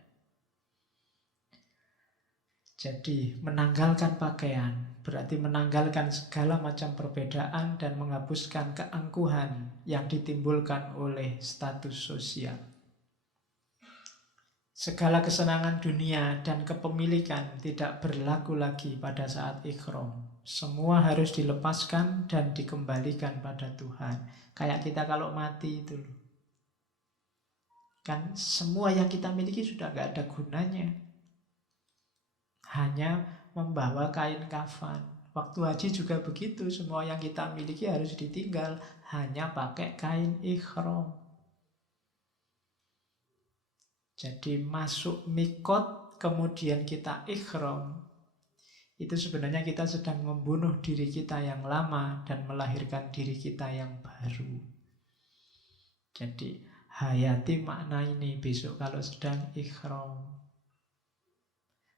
Jadi menanggalkan pakaian berarti menanggalkan segala macam perbedaan dan menghapuskan keangkuhan yang ditimbulkan oleh status sosial. Segala kesenangan dunia dan kepemilikan tidak berlaku lagi pada saat ikhram. Semua harus dilepaskan dan dikembalikan pada Tuhan. Kayak kita kalau mati itu loh. Kan semua yang kita miliki sudah gak ada gunanya. Hanya membawa kain kafan. Waktu haji juga begitu. Semua yang kita miliki harus ditinggal. Hanya pakai kain ikhram. Jadi masuk mikot, kemudian kita ikhram. Itu sebenarnya kita sedang membunuh diri kita yang lama dan melahirkan diri kita yang baru. Jadi hayati makna ini besok kalau sedang ikhram.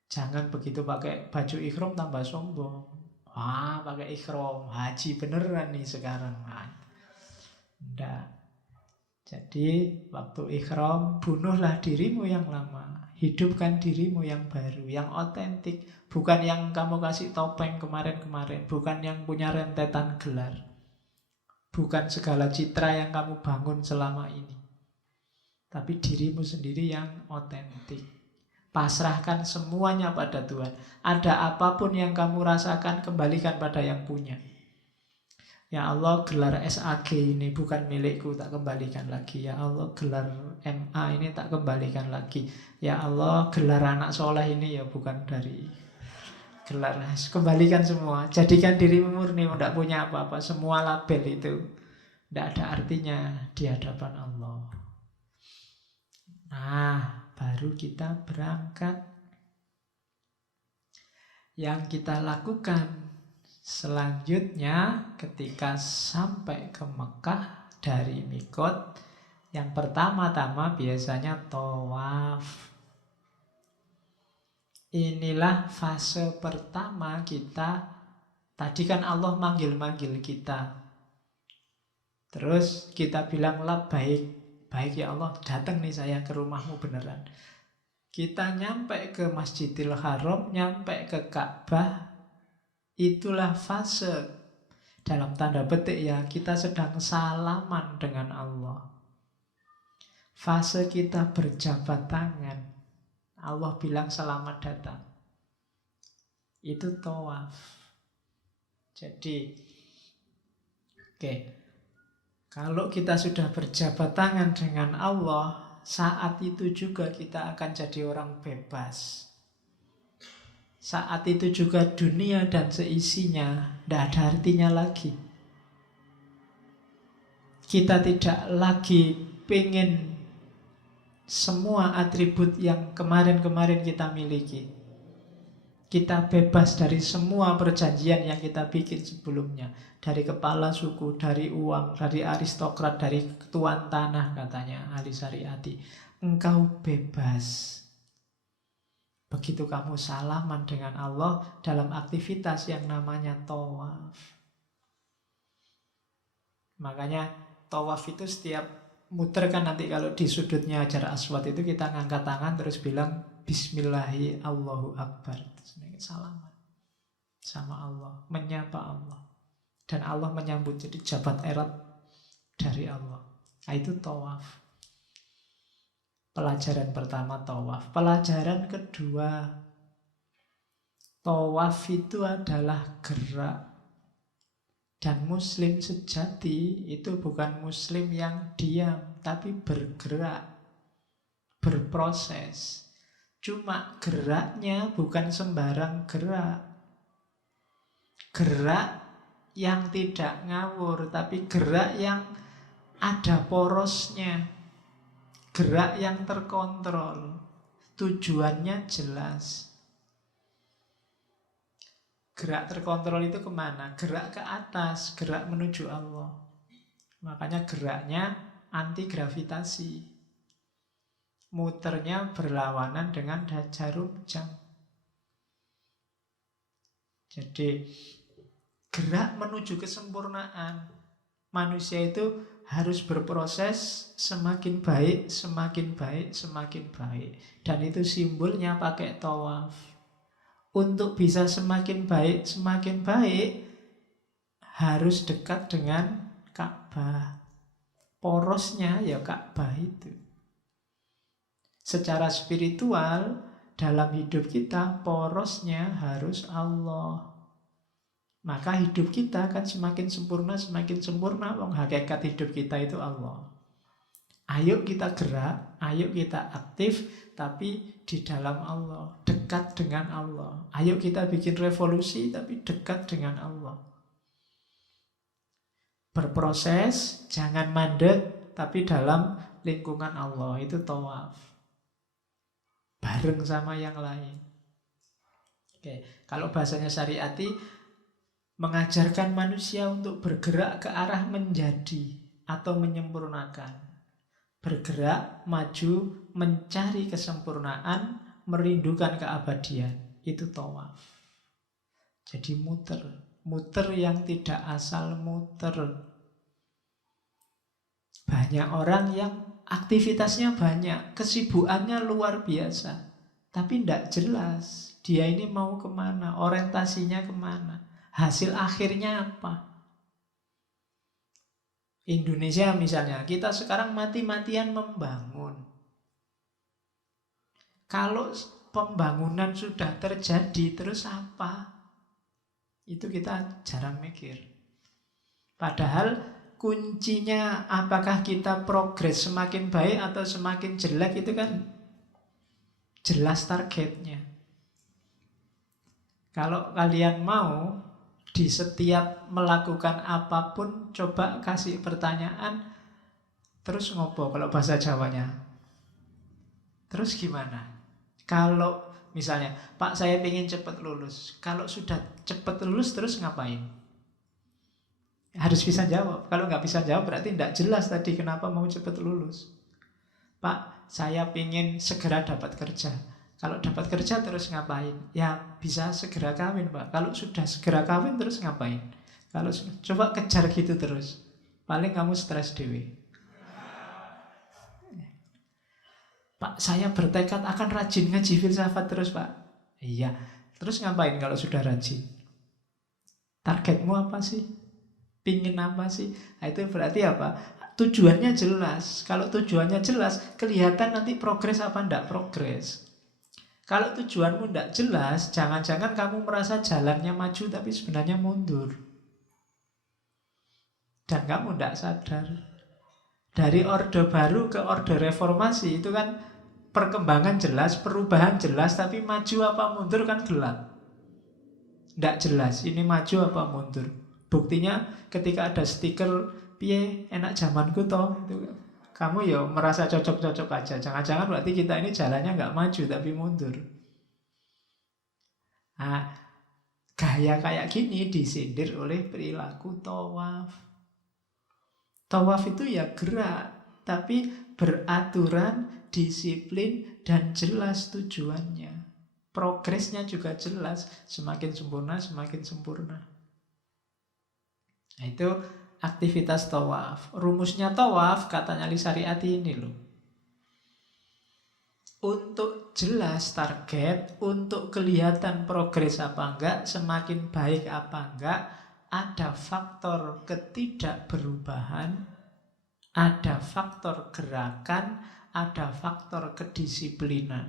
Jangan begitu pakai baju ikhram tambah sombong. Wah, pakai ikhram, haji beneran nih sekarang. Enggak. Jadi waktu ikhram, bunuhlah dirimu yang lama. Hidupkan dirimu yang baru, yang otentik. Bukan yang kamu kasih topeng kemarin-kemarin. Bukan yang punya rentetan gelar. Bukan segala citra yang kamu bangun selama ini. Tapi dirimu sendiri yang otentik. Pasrahkan semuanya pada Tuhan. Ada apapun yang kamu rasakan, kembalikan pada yang punya. Ya Allah, gelar SAG ini bukan milikku, tak kembalikan lagi. Ya Allah, gelar MA ini tak kembalikan lagi. Ya Allah, gelar anak soleh ini ya bukan dari gelar. Kembalikan semua. Jadikan dirimu murni, tidak punya apa-apa. Semua label itu tidak ada artinya di hadapan Allah. Nah, baru kita berangkat. Yang kita lakukan Selanjutnya ketika sampai ke Mekah dari mikot, yang pertama-tama biasanya tawaf. Inilah fase pertama kita. Tadi kan Allah manggil-manggil kita. Terus kita bilang labbaik. Baik ya Allah, datang nih saya ke rumahmu beneran. Kita nyampe ke Masjidil Haram, nyampe ke Ka'bah. Itulah fase, dalam tanda petik ya, kita sedang salaman dengan Allah. Fase kita berjabat tangan. Allah bilang selamat datang. Itu tawaf. Jadi, oke, kalau kita sudah berjabat tangan dengan Allah, saat itu juga kita akan jadi orang bebas. Saat itu juga dunia dan seisinya tidak ada artinya lagi. Kita tidak lagi pengen semua atribut yang kemarin-kemarin kita miliki. Kita bebas dari semua perjanjian yang kita bikin sebelumnya. Dari kepala suku, dari uang, dari aristokrat, dari tuan tanah, katanya ahli syariati. Engkau bebas. Begitu kamu salaman dengan Allah dalam aktivitas yang namanya tawaf. Makanya tawaf itu setiap muter kan nanti kalau di sudutnya Hajar Aswad itu kita ngangkat tangan terus bilang Bismillahi Allahu Akbar. Salaman sama Allah, menyapa Allah. Dan Allah menyambut, jadi jabat erat dari Allah. Nah, itu tawaf. Pelajaran pertama tawaf. Pelajaran kedua, tawaf itu adalah gerak. Dan muslim sejati itu bukan muslim yang diam, tapi bergerak, berproses. Cuma geraknya bukan sembarang gerak. Gerak yang tidak ngawur, tapi gerak yang ada porosnya. Gerak yang terkontrol. Tujuannya jelas. Gerak terkontrol itu kemana? Gerak ke atas, gerak menuju Allah. Makanya geraknya anti gravitasi. Muternya berlawanan dengan jarum jam. Jadi gerak menuju kesempurnaan. Manusia itu harus berproses semakin baik, semakin baik, semakin baik. Dan itu simbolnya pakai tawaf. Untuk bisa semakin baik, harus dekat dengan Ka'bah. Porosnya ya Ka'bah itu. Secara spiritual, dalam hidup kita, porosnya harus Allah. Maka hidup kita akan semakin sempurna. Hakikat hidup kita itu Allah. Ayo kita gerak, ayo kita aktif, tapi di dalam Allah, dekat dengan Allah. Ayo kita bikin revolusi, tapi dekat dengan Allah. Berproses, jangan mandek, tapi dalam lingkungan Allah. Itu tawaf. Bareng sama yang lain. Oke, kalau bahasanya syariati, mengajarkan manusia untuk bergerak ke arah menjadi atau menyempurnakan. Bergerak, maju, mencari kesempurnaan, merindukan keabadian. Itu tawaf. Jadi muter. Muter yang tidak asal muter. Banyak orang yang aktivitasnya banyak, kesibukannya luar biasa, tapi tidak jelas dia ini mau kemana, orientasinya kemana, hasil akhirnya apa. Indonesia misalnya, kita sekarang mati-matian membangun. Kalau pembangunan sudah terjadi, terus apa? Itu kita jarang mikir. Padahal kuncinya apakah kita progres semakin baik atau semakin jelek itu kan jelas targetnya. Kalau kalian mau di setiap melakukan apapun, coba kasih pertanyaan, terus ngopo kalau bahasa Jawanya. Terus gimana? Kalau Misalnya, Pak saya ingin cepat lulus. Kalau sudah cepat lulus terus ngapain? Harus bisa jawab. Kalau nggak bisa jawab berarti tidak jelas tadi kenapa mau cepat lulus. Pak, saya ingin segera dapat kerja. Kalau dapat kerja terus ngapain? Ya bisa segera kawin, Pak. Kalau sudah segera kawin terus ngapain? Kalau coba kejar gitu terus, paling kamu stres dewe. Pak, saya bertekad akan rajin ngaji filsafat terus, Pak. Iya. Terus ngapain kalau sudah rajin? Targetmu apa sih? Pingin apa sih? Nah, itu berarti apa? Tujuannya jelas. Kalau tujuannya jelas, kelihatan nanti progres apa enggak progres. Kalau tujuanmu enggak jelas, jangan-jangan kamu merasa jalannya maju tapi sebenarnya mundur. Dan kamu enggak sadar. Dari Orde Baru ke Orde Reformasi itu kan perkembangan jelas, perubahan jelas, tapi maju apa mundur kan gelap. Enggak jelas, ini maju apa mundur. Buktinya ketika ada stiker piye enak zamanku toh itu, kamu ya merasa cocok-cocok aja. Jangan-jangan berarti kita ini jalannya nggak maju tapi mundur. Nah, gaya kayak gini disindir oleh perilaku tawaf. Tawaf itu ya gerak, tapi beraturan, disiplin, dan jelas tujuannya. Progresnya juga jelas, semakin sempurna, semakin sempurna. Nah, itu aktivitas tawaf. Rumusnya tawaf, katanya Lisariati ini loh. Untuk jelas target, untuk kelihatan progres apa enggak, semakin baik apa enggak, ada faktor ketidakberubahan, ada faktor gerakan, ada faktor kedisiplinan.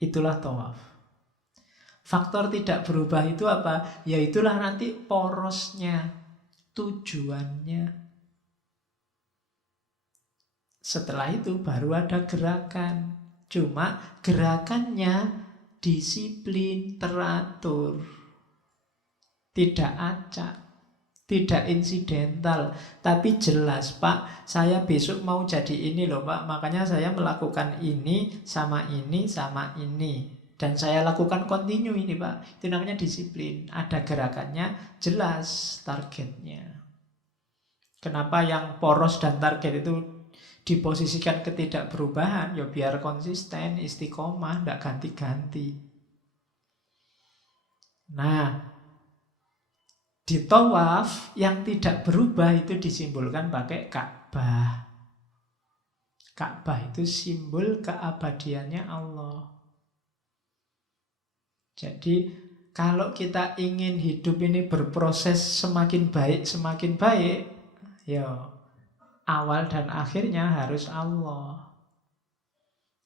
Itulah tawaf. Faktor tidak berubah itu apa? Ya itulah nanti porosnya, tujuannya. Setelah itu baru ada gerakan. Cuma gerakannya disiplin, teratur. Tidak acak, tidak insidental, tapi jelas, Pak, saya besok mau jadi ini loh, Pak. Makanya saya melakukan ini, sama ini, sama ini. Dan saya lakukan kontinu ini, Pak. Itu namanya disiplin. Ada gerakannya, jelas targetnya. Kenapa yang poros dan target itu diposisikan ketidakberubahan? Ya biar konsisten, istiqomah, tidak ganti-ganti. Nah, di tawaf yang tidak berubah itu disimbolkan pakai Ka'bah. Ka'bah itu simbol keabadiannya Allah. Jadi kalau kita ingin hidup ini berproses semakin baik, ya awal dan akhirnya harus Allah.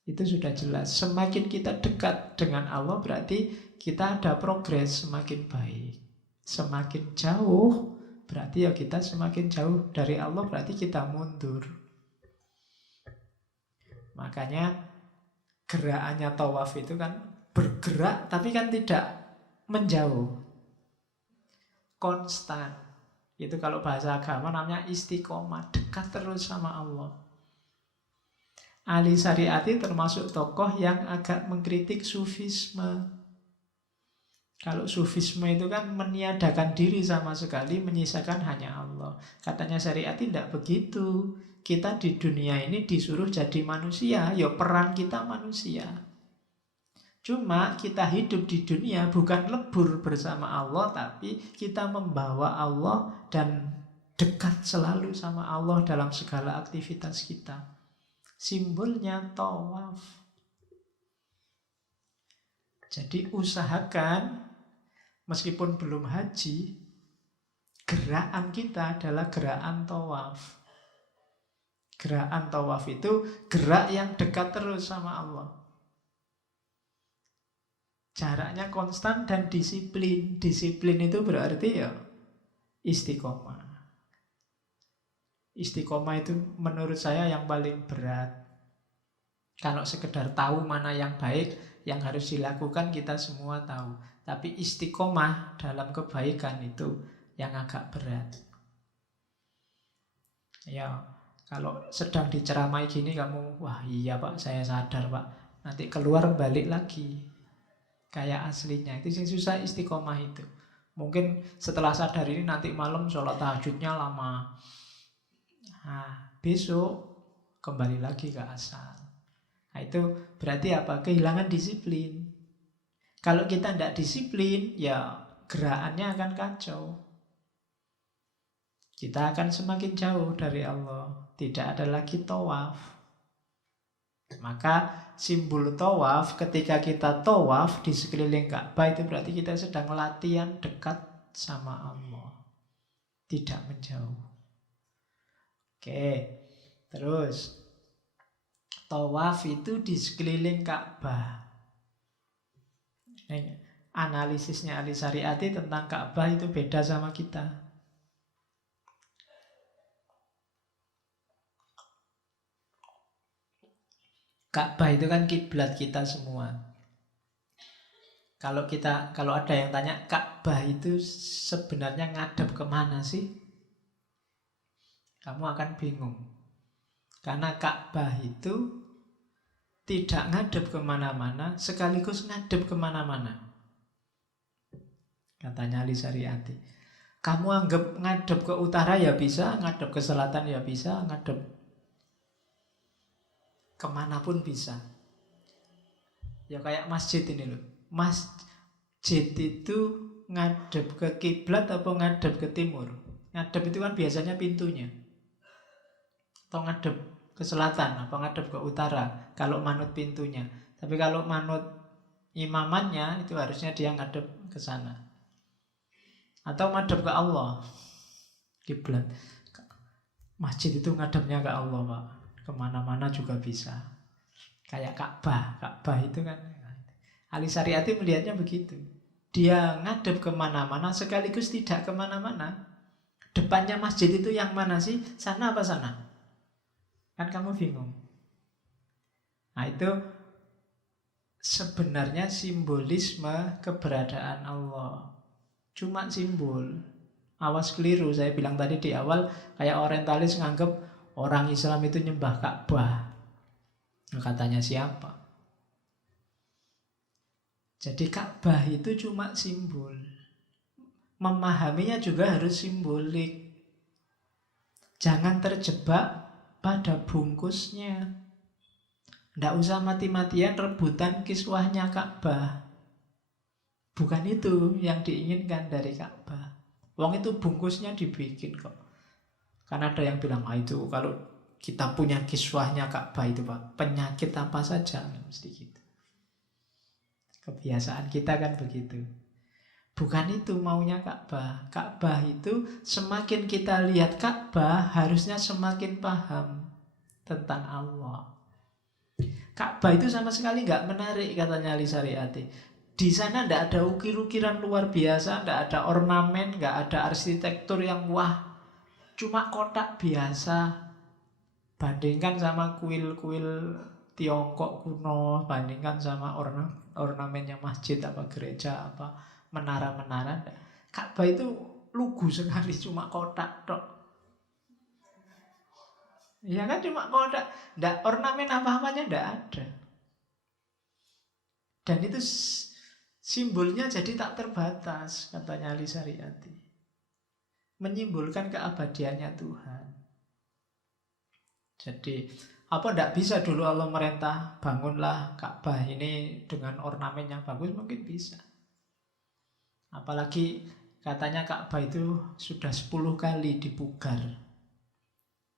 Itu sudah jelas. Semakin kita dekat dengan Allah berarti kita ada progres semakin baik. Semakin jauh berarti ya kita semakin jauh dari Allah, berarti kita mundur. Makanya gerakannya tawaf itu kan bergerak tapi kan tidak menjauh, konstan. Itu kalau bahasa agama namanya istiqomah, dekat terus sama Allah. Ali Syariati termasuk tokoh yang agak mengkritik sufisme. Kalau sufisme itu kan meniadakan diri sama sekali, menyisakan hanya Allah. Katanya Syariati tidak begitu. Kita di dunia ini disuruh jadi manusia, ya peran kita manusia. Cuma kita hidup di dunia bukan lebur bersama Allah, tapi kita membawa Allah dan dekat selalu sama Allah dalam segala aktivitas kita. Simbolnya tawaf. Jadi usahakan, meskipun belum haji, gerakan kita adalah gerakan tawaf. Gerakan tawaf itu gerak yang dekat terus sama Allah. Jaraknya konstan dan disiplin. Disiplin itu berarti ya istiqomah. Istiqomah itu menurut saya yang paling berat. Kalau sekedar tahu mana yang baik, yang harus dilakukan kita semua tahu. Tapi istiqomah dalam kebaikan itu yang agak berat. Ya, kalau sedang diceramai gini kamu, wah iya Pak, saya sadar Pak, nanti keluar balik lagi kayak aslinya. Itu yang susah istiqomah itu. Mungkin setelah sadar ini nanti malam sholat tahajudnya lama. Nah, besok kembali lagi ke asal. Nah, itu berarti apa? Kehilangan disiplin. Kalau kita tidak disiplin, ya gerakannya akan kacau. Kita akan semakin jauh dari Allah. Tidak ada lagi tawaf. Maka simbol tawaf, ketika kita tawaf di sekeliling Ka'bah, itu berarti kita sedang latihan dekat sama Allah. Tidak menjauh. Oke, terus tawaf itu di sekeliling Ka'bah. Analisisnya Ali Syariati tentang Ka'bah itu beda sama kita. Ka'bah itu kan kiblat kita semua. Kalau ada yang tanya Ka'bah itu sebenarnya ngadep kemana sih? Kamu akan bingung. Karena Ka'bah itu tidak ngadep kemana-mana, sekaligus ngadep kemana-mana. Katanya Ali Syariati. Kamu anggap ngadep ke utara ya bisa, ngadep ke selatan ya bisa, ngadep kemanapun bisa. Ya kayak masjid ini loh. Masjid itu ngadep ke kiblat atau ngadep ke timur? Ngadep itu kan biasanya pintunya. Atau ngadep ke selatan, apa ngadep ke utara kalau manut pintunya. Tapi kalau manut imamannya itu harusnya dia ngadep ke sana. Atau ngadep ke Allah. Kiblat. Masjid itu ngadepnya ke Allah, Pak. Kemana-mana juga bisa. Kayak Ka'bah. Ka'bah itu kan Ali Syariati melihatnya begitu. Dia ngadep kemana-mana sekaligus tidak kemana-mana. Depannya masjid itu yang mana sih? Sana apa sana? Kan kamu bingung. Nah itu sebenarnya simbolisme keberadaan Allah. Cuma simbol. Awas keliru, saya bilang tadi di awal, kayak orientalis nganggep orang Islam itu nyembah Ka'bah. Katanya siapa? Jadi Ka'bah itu cuma simbol. Memahaminya juga harus simbolik. Jangan terjebak pada bungkusnya. Tidak usah mati-matian rebutan kiswahnya Ka'bah. Bukan itu yang diinginkan dari Ka'bah. Wong itu bungkusnya dibikin kok. Karena ada yang bilang, itu kalau kita punya kiswahnya Ka'bah itu Pak, penyakit apa saja mesti gitu. Kebiasaan kita kan begitu. Bukan itu maunya Ka'bah. Ka'bah itu semakin kita lihat Ka'bah, harusnya semakin paham tentang Allah. Ka'bah itu sama sekali nggak menarik, katanya Ali Syariati. Di sana nggak ada ukir-ukiran luar biasa, nggak ada ornamen, nggak ada arsitektur yang wah. Cuma kotak biasa. Bandingkan sama kuil-kuil Tiongkok kuno, bandingkan sama ornamennya masjid apa gereja apa menara-menara. Ka'bah itu lugu sekali, cuma kotak tok. Ya kan cuma kotak, ndak ornamen apa-apanya ndak ada. Dan itu simbolnya jadi tak terbatas, katanya Ali Syariati. Menyimbolkan keabadiannya Tuhan. Jadi apa ndak bisa dulu Allah merintah bangunlah Ka'bah ini dengan ornamen yang bagus, mungkin bisa. Apalagi katanya Ka'bah itu sudah 10 kali dipugar.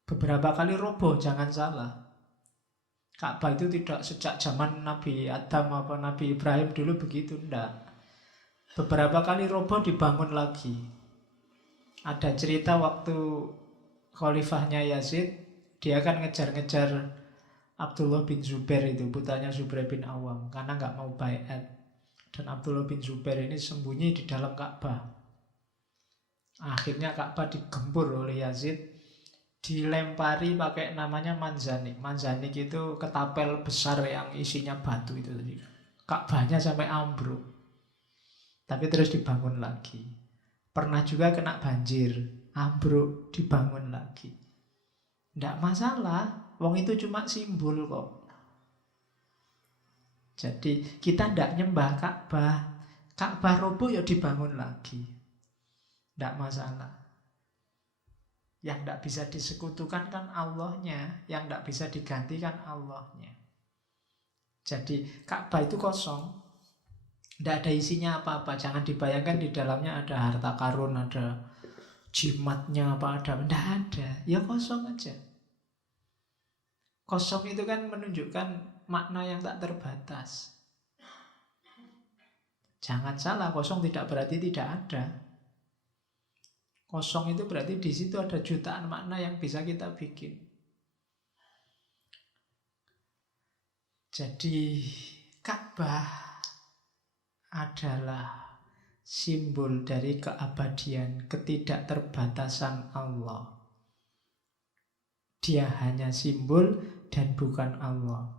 Beberapa kali roboh, jangan salah. Ka'bah itu tidak sejak zaman Nabi Adam apa Nabi Ibrahim dulu begitu, enggak. Beberapa kali roboh dibangun lagi. Ada cerita waktu khalifahnya Yazid, dia kan ngejar-ngejar Abdullah bin Zubair itu, putranya Zubair bin Awam, karena nggak mau baiat. Dan Abdullah bin Zubair ini sembunyi di dalam Ka'bah. Akhirnya Ka'bah digempur oleh Yazid, dilempari pakai namanya manzanik. Manzanik itu ketapel besar yang isinya batu itu tadi. Ka'bahnya sampai ambruk. Tapi terus dibangun lagi. Pernah juga kena banjir, ambruk, dibangun lagi. Nggak masalah, wong itu cuma simbol kok. Jadi kita tidak nyembah Ka'bah. Ka'bah roboh ya dibangun lagi. Tidak masalah. Yang tidak bisa disekutukan kan Allahnya. Yang tidak bisa digantikan Allahnya. Jadi Ka'bah itu kosong. Tidak ada isinya apa-apa. Jangan dibayangkan di dalamnya ada harta karun, ada jimatnya apa ada. Tidak ada. Ya kosong aja. Kosong itu kan menunjukkan makna yang tak terbatas. Jangan salah, kosong tidak berarti tidak ada. Kosong itu berarti di situ ada jutaan makna yang bisa kita bikin. Jadi Ka'bah adalah simbol dari keabadian, ketidakterbatasan Allah. Dia hanya simbol dan bukan Allah.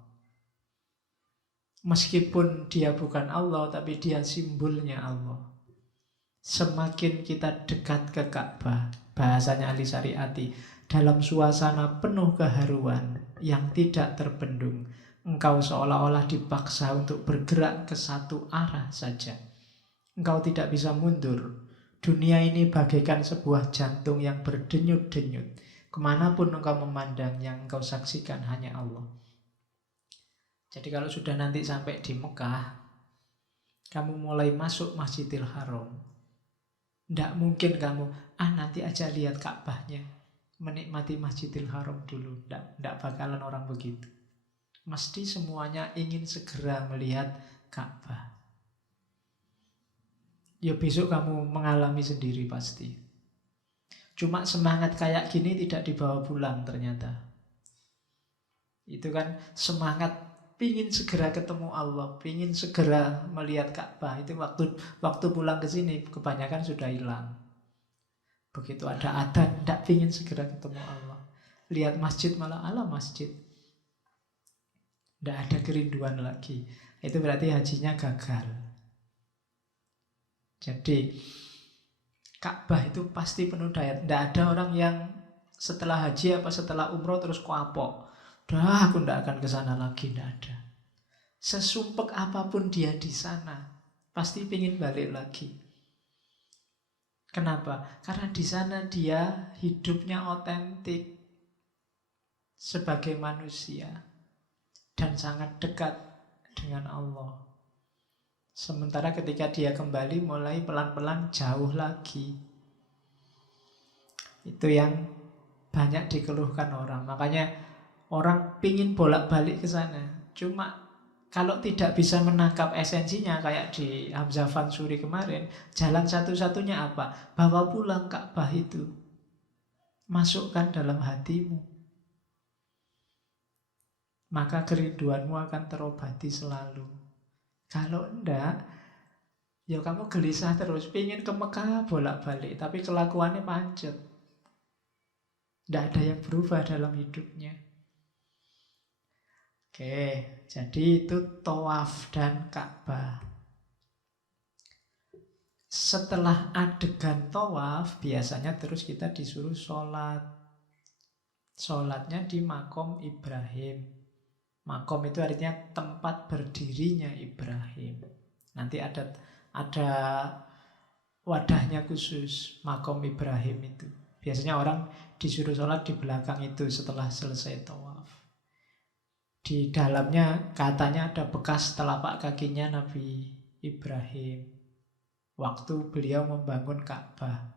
Meskipun dia bukan Allah, tapi dia simbolnya Allah. Semakin kita dekat ke Ka'bah, bahasanya Ali Syariati, dalam suasana penuh keharuan yang tidak terbendung, engkau seolah-olah dipaksa untuk bergerak ke satu arah saja. Engkau tidak bisa mundur. Dunia ini bagaikan sebuah jantung yang berdenyut-denyut. Kemanapun engkau memandang, yang engkau saksikan hanya Allah. Jadi kalau sudah nanti sampai di Mekah, kamu mulai masuk Masjidil Haram, tidak mungkin kamu, nanti aja lihat Ka'bahnya, menikmati Masjidil Haram dulu. Tidak bakalan orang begitu. Mesti semuanya ingin segera melihat Ka'bah. Ya besok kamu mengalami sendiri pasti. Cuma semangat kayak gini tidak dibawa pulang ternyata. Itu kan semangat pingin segera ketemu Allah, pingin segera melihat Ka'bah. Itu waktu pulang ke sini kebanyakan sudah hilang. Begitu ada adzan, tidak pingin segera ketemu Allah. Lihat masjid malah ala masjid. Tidak ada kerinduan lagi. Itu berarti hajinya gagal. Jadi Ka'bah itu pasti penuh daya. Tidak ada orang yang setelah haji apa setelah umroh terus kapok. Dah aku tidak akan ke sana lagi. Tidak ada. Sesumpek apapun dia di sana, pasti ingin balik lagi. Kenapa? Karena di sana dia hidupnya otentik sebagai manusia dan sangat dekat dengan Allah. Sementara ketika dia kembali mulai pelan-pelan jauh lagi. Itu yang banyak dikeluhkan orang. Makanya orang pingin bolak-balik ke sana. Cuma kalau tidak bisa menangkap esensinya kayak di Hamzah Fansuri kemarin, jalan satu-satunya apa? Bawa pulang Ka'bah itu. Masukkan dalam hatimu. Maka kerinduanmu akan terobati selalu. Kalau enggak, ya kamu gelisah terus, pengen ke Mekah bolak-balik, tapi kelakuannya pancet. Tidak ada yang berubah dalam hidupnya. Oke, jadi itu tawaf dan Ka'bah. Setelah adegan tawaf, biasanya terus kita disuruh sholat. Sholatnya di Makom Ibrahim. Makom itu artinya tempat berdirinya Ibrahim. Nanti ada wadahnya khusus, Makom Ibrahim itu. Biasanya orang disuruh sholat di belakang itu setelah selesai tawaf. Di dalamnya katanya ada bekas telapak kakinya Nabi Ibrahim waktu beliau membangun Ka'bah.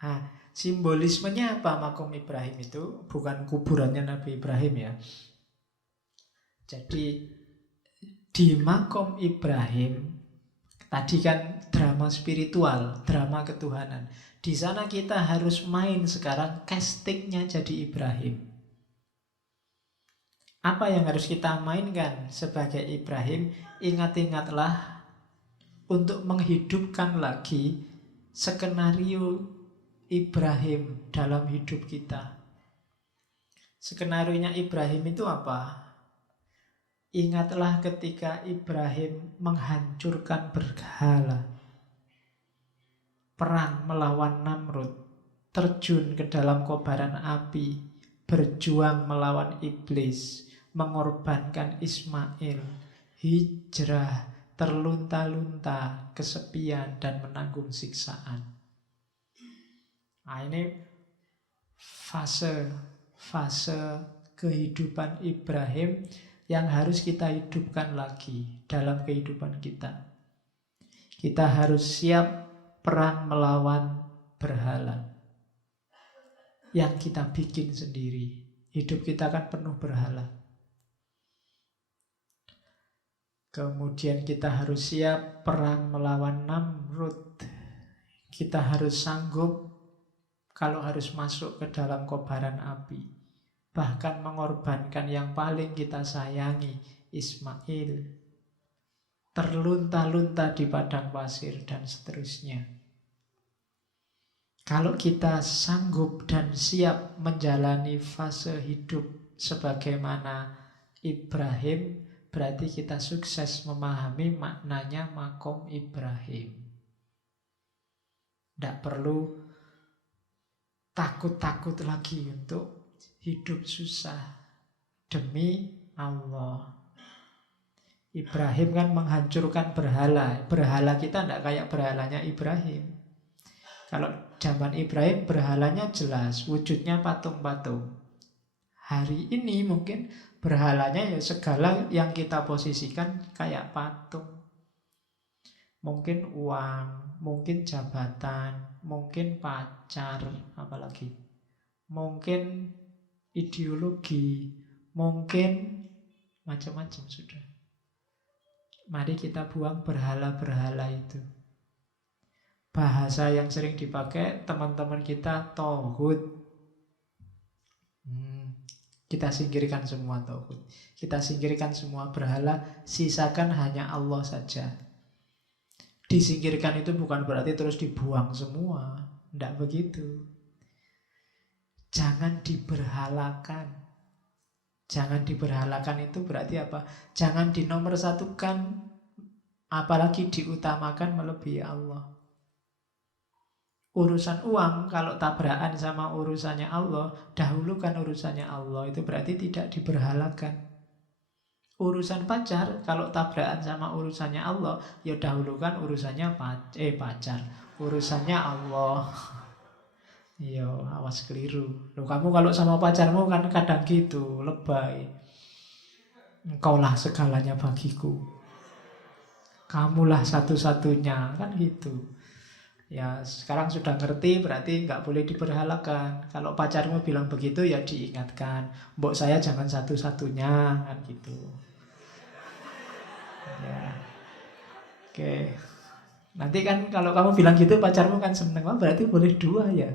Nah, simbolismenya apa Makom Ibrahim itu? Bukan kuburannya Nabi Ibrahim ya. Jadi di Makom Ibrahim tadi kan drama spiritual, drama ketuhanan. Di sana kita harus main sekarang castingnya jadi Ibrahim. Apa yang harus kita mainkan sebagai Ibrahim? Ingat-ingatlah untuk menghidupkan lagi skenario Ibrahim dalam hidup kita. Skenarionya Ibrahim itu apa? Ingatlah ketika Ibrahim menghancurkan berhala, perang melawan Namrud, terjun ke dalam kobaran api, berjuang melawan iblis, mengorbankan Ismail, hijrah, terlunta-lunta, kesepian, dan menanggung siksaan. Nah, ini fase kehidupan Ibrahim yang harus kita hidupkan lagi dalam kehidupan kita. Kita harus siap perang melawan berhala yang kita bikin sendiri. Hidup kita kan penuh berhala. Kemudian kita harus siap perang melawan Namrud. Kita harus sanggup kalau harus masuk ke dalam kobaran api. Bahkan mengorbankan yang paling kita sayangi, Ismail. Terlunta-lunta di padang pasir dan seterusnya. Kalau kita sanggup dan siap menjalani fase hidup sebagaimana Ibrahim, berarti kita sukses memahami maknanya makom Ibrahim. Tidak perlu takut-takut lagi untuk hidup susah demi Allah. Ibrahim kan menghancurkan berhala. Berhala kita tidak kayak berhalanya Ibrahim. Kalau zaman Ibrahim berhalanya jelas, wujudnya patung-patung. Hari ini mungkin berhalanya ya segala yang kita posisikan kayak patung. Mungkin uang, mungkin jabatan, mungkin pacar, apalagi. Mungkin ideologi, mungkin macam-macam sudah. Mari kita buang berhala-berhala itu. Bahasa yang sering dipakai teman-teman kita tauhid. Kita singkirkan semua tauhid. Kita singkirkan semua berhala, sisakan hanya Allah saja. Disingkirkan itu bukan berarti terus dibuang semua. Tidak begitu. Jangan diberhalakan. Jangan diberhalakan itu berarti apa? Jangan dinomorsatukan, apalagi diutamakan melebihi Allah. Urusan uang kalau tabrakan sama urusannya Allah, dahulukan urusannya Allah, itu berarti tidak diberhalakan. Urusan pacar kalau tabrakan sama urusannya Allah, ya dahulukan urusannya pacar, urusannya Allah. Iya, awas keliru. Loh, kamu kalau sama pacarmu kan kadang gitu, lebay. Engkaulah segalanya bagiku. Kamulah satu-satunya, kan gitu. Ya, sekarang sudah ngerti berarti nggak boleh diberhalakan. Kalau pacarmu bilang begitu ya diingatkan. Mbok saya jangan satu-satunya, kan gitu. Ya. Oke. Nanti kan kalau kamu bilang gitu pacarmu kan seneng, oh, berarti boleh dua ya.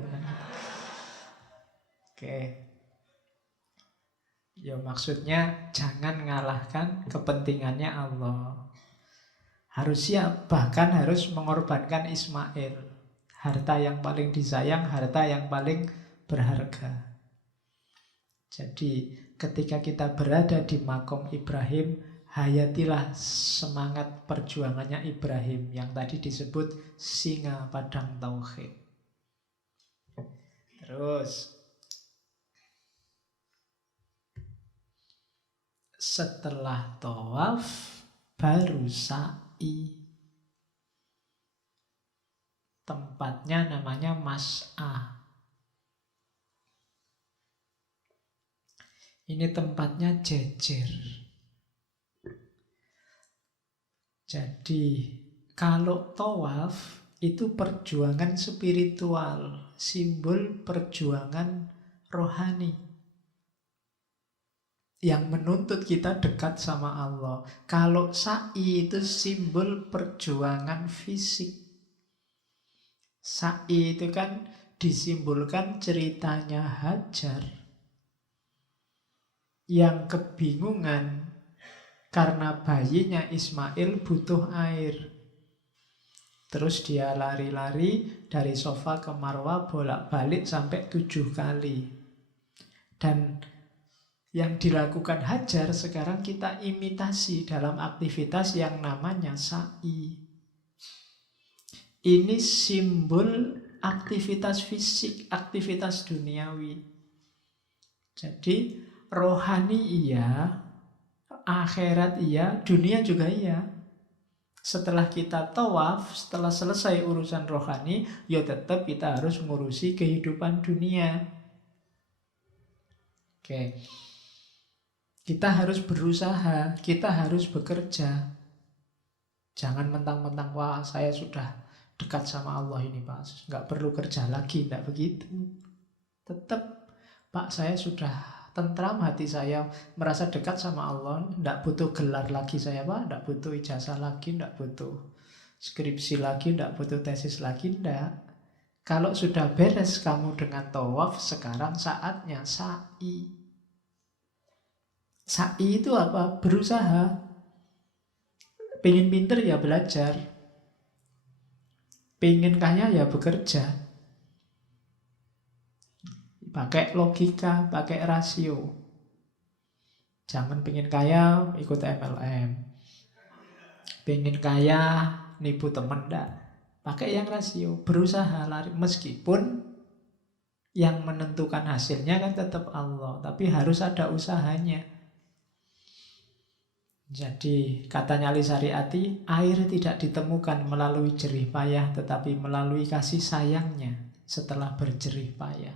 Oke. Ya maksudnya jangan ngalahkan kepentingannya Allah. Harus siap, bahkan harus mengorbankan Ismail. Harta yang paling disayang, harta yang paling berharga. Jadi ketika kita berada di makom Ibrahim, hayatilah semangat perjuangannya Ibrahim yang tadi disebut singa padang tauhid. Terus setelah tawaf baru sa'i. Tempatnya namanya Mas'ah. Ini tempatnya jejer. Jadi kalau tawaf itu perjuangan spiritual, simbol perjuangan rohani yang menuntut kita dekat sama Allah. Kalau sa'i itu simbol perjuangan fisik. Sa'i itu kan disimbolkan ceritanya Hajar yang kebingungan karena bayinya Ismail butuh air. Terus dia lari-lari dari Sofa ke Marwah bolak-balik sampai 7 kali. Dan yang dilakukan Hajar sekarang kita imitasi dalam aktivitas yang namanya sa'i. Ini simbol aktivitas fisik, aktivitas duniawi. Jadi rohani iya, akhirat iya, dunia juga iya. Setelah kita tawaf, setelah selesai urusan rohani, ya tetap kita harus ngurusi kehidupan dunia. Oke. Kita harus berusaha, kita harus bekerja. Jangan mentang-mentang, wah saya sudah dekat sama Allah ini Pak, nggak perlu kerja lagi, nggak begitu. Tetap, Pak saya sudah tentram hati saya, merasa dekat sama Allah, tidak butuh gelar lagi saya Pak, tidak butuh ijazah lagi, tidak butuh skripsi lagi, tidak butuh tesis lagi, tidak. Kalau sudah beres kamu dengan tawaf, sekarang saatnya sa'i. Sa'i itu apa? Berusaha. Pengen pinter ya belajar, pengen kaya ya bekerja. Pakai logika, pakai rasio. Jangan pengen kaya ikut MLM. Pengen kaya nipu temen, enggak. Pakai yang rasio, berusaha lari. Meskipun yang menentukan hasilnya kan tetap Allah, tapi harus ada usahanya. Jadi katanya Ali Syariati, air tidak ditemukan melalui jerih payah, tetapi melalui kasih sayangnya setelah berjerih payah.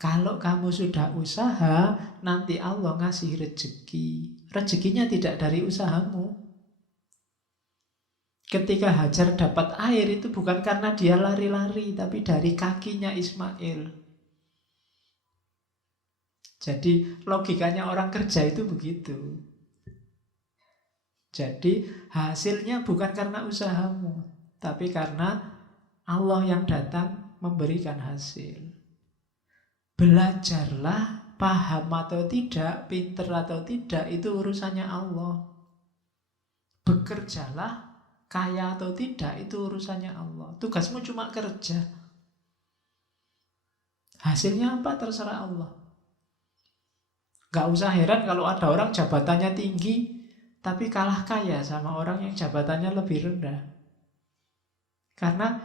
Kalau kamu sudah usaha, nanti Allah ngasih rezeki. Rezekinya tidak dari usahamu. Ketika Hajar dapat air itu bukan karena dia lari-lari, tapi dari kakinya Ismail. Jadi logikanya orang kerja itu begitu. Jadi hasilnya bukan karena usahamu, tapi karena Allah yang datang memberikan hasil. Belajarlah, paham atau tidak, pinter atau tidak, itu urusannya Allah. Bekerjalah, kaya atau tidak, itu urusannya Allah. Tugasmu cuma kerja. Hasilnya apa terserah Allah. Gak usah heran kalau ada orang jabatannya tinggi, tapi kalah kaya sama orang yang jabatannya lebih rendah. Karena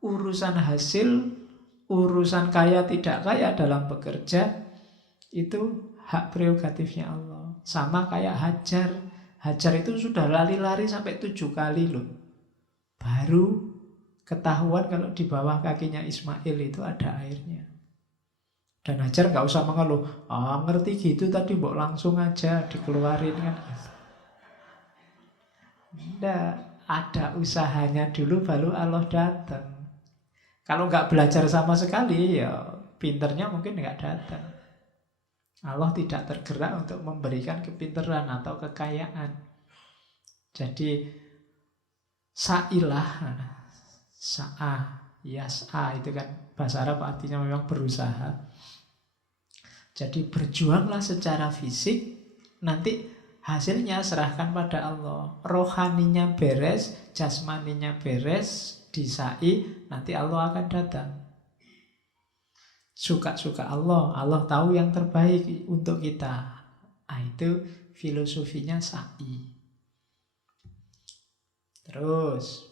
urusan hasil, urusan kaya tidak kaya dalam bekerja, itu hak prerogatifnya Allah. Sama kayak Hajar. Hajar itu sudah lari-lari sampai 7 kali loh. Baru ketahuan kalau di bawah kakinya Ismail itu ada airnya. Dan Hajar gak usah mengeluh, ngerti gitu tadi mbok langsung aja dikeluarin kan. Tidak, ada usahanya dulu baru Allah datang. Kalau nggak belajar sama sekali, ya pinternya mungkin nggak datang. Allah tidak tergerak untuk memberikan kepinteran atau kekayaan. Jadi sa'ilah, sa'ah, yas'a itu kan bahasa Arab artinya memang berusaha. Jadi berjuanglah secara fisik, nanti hasilnya serahkan pada Allah. Rohaninya beres, jasmaninya beres, di sa'i, nanti Allah akan datang. Suka-suka Allah, Allah tahu yang terbaik untuk kita. Itu filosofinya sa'i. Terus,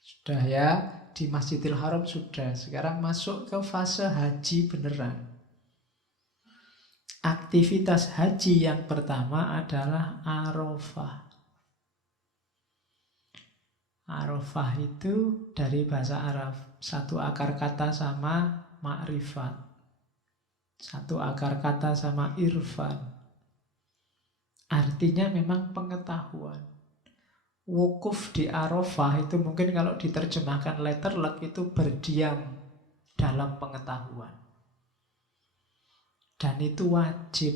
sudah ya, di Masjidil Haram sudah. Sekarang masuk ke fase haji beneran. Aktivitas haji yang pertama adalah Arafah. Arafah itu dari bahasa Arab, satu akar kata sama ma'rifat, satu akar kata sama irfan. Artinya memang pengetahuan. Wukuf di Arafah itu mungkin kalau diterjemahkan letterlek itu berdiam dalam pengetahuan. Dan itu wajib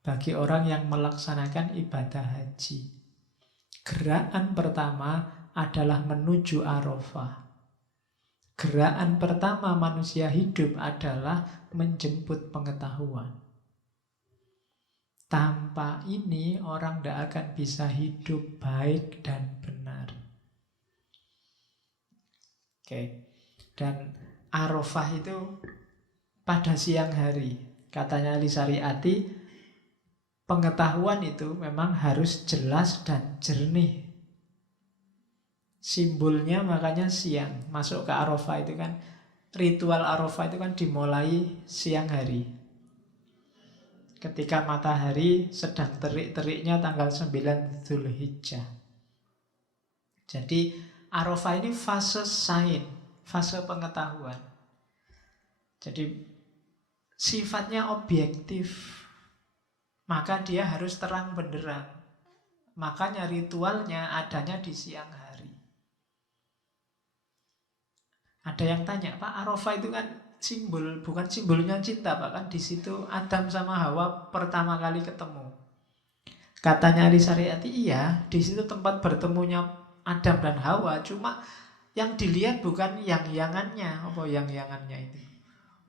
bagi orang yang melaksanakan ibadah haji. Gerakan pertama adalah menuju Arafah. Gerakan pertama manusia hidup adalah menjemput pengetahuan. Tanpa ini orang tidak akan bisa hidup baik dan benar. Oke. Dan Arafah itu pada siang hari. Katanya Ali Syariati, pengetahuan itu memang harus jelas dan jernih. Simbolnya makanya siang. Masuk ke Arafah itu kan, ritual Arafah itu kan dimulai siang hari. ketika matahari sedang terik-teriknya tanggal 9 Dzulhijjah. Jadi Arafah ini fase sain, fase pengetahuan. Jadi sifatnya objektif, maka dia harus terang benderang. Makanya ritualnya adanya di siang hari. Ada yang tanya, Pak, Arafah itu kan simbol, bukan simbolnya cinta, Pak, kan di situ Adam sama Hawa pertama kali ketemu. Katanya ahli syariat, iya, di situ tempat bertemunya Adam dan Hawa, cuma yang dilihat bukan yang-yangannya, apa yang-yangannya itu.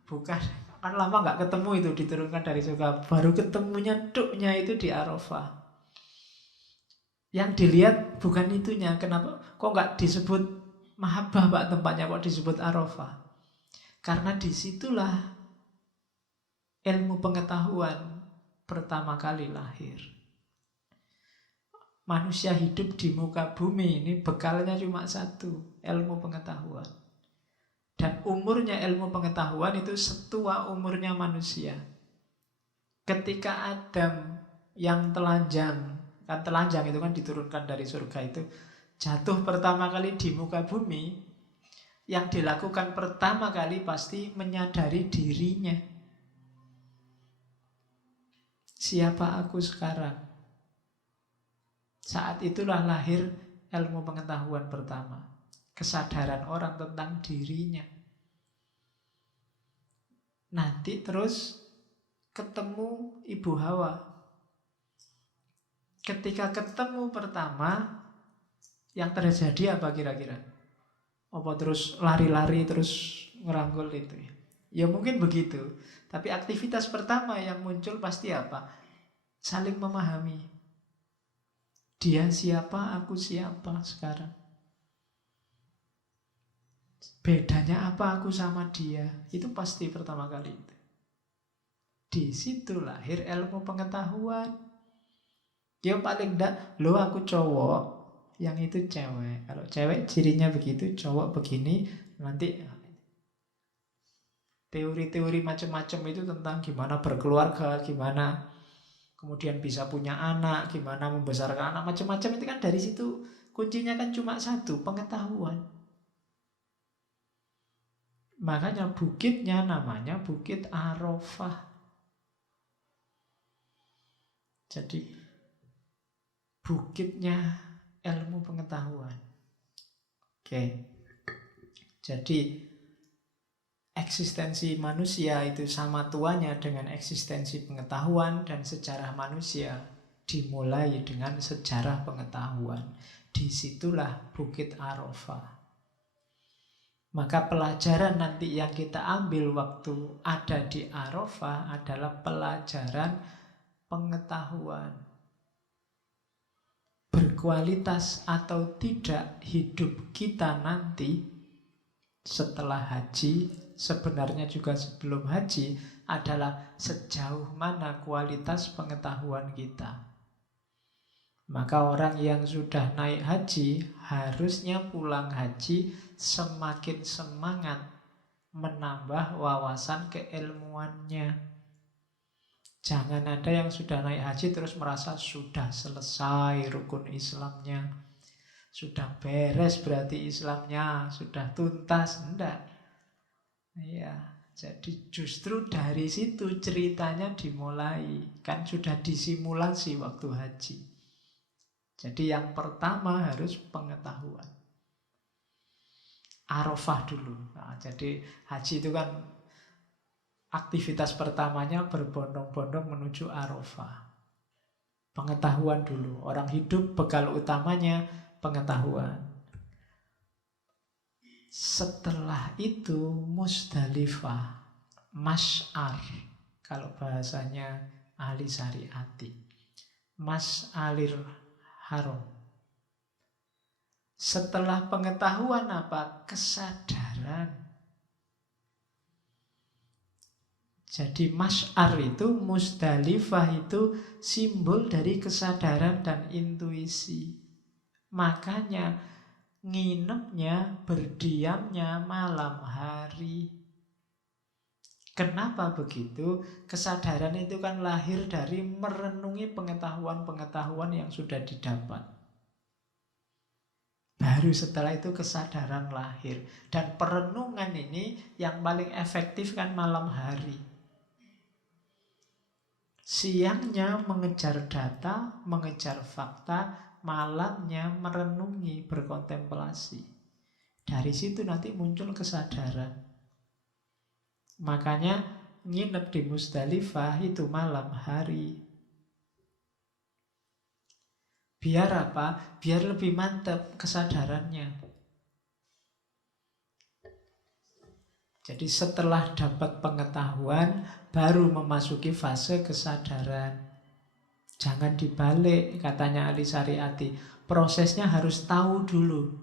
Bukan, kan lama nggak ketemu itu diturunkan dari surga, baru ketemunya duknya itu di Arafah. Yang dilihat bukan itunya, kenapa? Kok nggak disebut mahabbah, Pak, tempatnya kok disebut Arafah? Karena disitulah ilmu pengetahuan pertama kali lahir. Manusia hidup di muka bumi ini bekalnya cuma satu, ilmu pengetahuan. Dan umurnya ilmu pengetahuan itu setua umurnya manusia. Ketika Adam yang telanjang, kan telanjang itu kan diturunkan dari surga itu, jatuh pertama kali di muka bumi, yang dilakukan pertama kali pasti menyadari dirinya. Siapa aku sekarang? Saat itulah lahir ilmu pengetahuan pertama. Kesadaran orang tentang dirinya. Nanti terus ketemu Ibu Hawa. Ketika ketemu pertama, yang terjadi apa kira-kira? Apa terus lari-lari terus ngerangkul itu ya? Ya mungkin begitu. Tapi aktivitas pertama yang muncul pasti apa? Saling memahami. Dia siapa, aku siapa sekarang. Bedanya apa aku sama dia? Itu pasti pertama kali itu. Di situ lahir ilmu pengetahuan. Ya paling enggak, lo aku cowok, yang itu cewek. Kalau cewek cirinya begitu, cowok begini, nanti teori-teori macam-macam itu tentang gimana berkeluarga, gimana kemudian bisa punya anak, gimana membesarkan anak, macam-macam itu kan dari situ. Kuncinya kan cuma satu, pengetahuan. Makanya bukitnya namanya Bukit Arafah. Jadi bukitnya ilmu pengetahuan. Oke. Jadi eksistensi manusia itu sama tuanya dengan eksistensi pengetahuan, dan sejarah manusia dimulai dengan sejarah pengetahuan. Disitulah Bukit Arafah. Maka pelajaran nanti yang kita ambil waktu ada di Arafah adalah pelajaran pengetahuan. Berkualitas atau tidak hidup kita nanti setelah haji, sebenarnya juga sebelum haji, adalah sejauh mana kualitas pengetahuan kita. Maka orang yang sudah naik haji harusnya pulang haji semakin semangat menambah wawasan keilmuannya. Jangan ada yang sudah naik haji terus merasa sudah selesai rukun Islamnya, sudah beres berarti Islamnya, sudah tuntas. Enggak. Ya, jadi justru dari situ ceritanya dimulai. Kan sudah disimulasi waktu haji. Jadi yang pertama harus pengetahuan. Arafah dulu. Nah, jadi haji itu kan aktivitas pertamanya berbondong-bondong menuju Arafah. Pengetahuan dulu. Orang hidup bekal utamanya pengetahuan. Setelah itu Musdalifah, Masy'ar, kalau bahasanya ahli syariati, Masy'aril Haram. Setelah pengetahuan apa? Kesadaran. Jadi Masy'ar itu, Musdalifah itu simbol dari kesadaran dan intuisi. Makanya nginepnya, berdiamnya malam hari. Kenapa begitu? Kesadaran itu kan lahir dari merenungi pengetahuan-pengetahuan yang sudah didapat. Baru setelah itu kesadaran lahir. Dan perenungan ini yang paling efektif kan malam hari. Siangnya mengejar data, mengejar fakta, malamnya merenungi, berkontemplasi. Dari situ nanti muncul kesadaran. Makanya nginep di Musdalifah itu malam hari. Biar apa? Biar lebih mantap kesadarannya. Jadi setelah dapat pengetahuan, baru memasuki fase kesadaran. Jangan dibalik, katanya Ali Syariati. Prosesnya harus tahu dulu.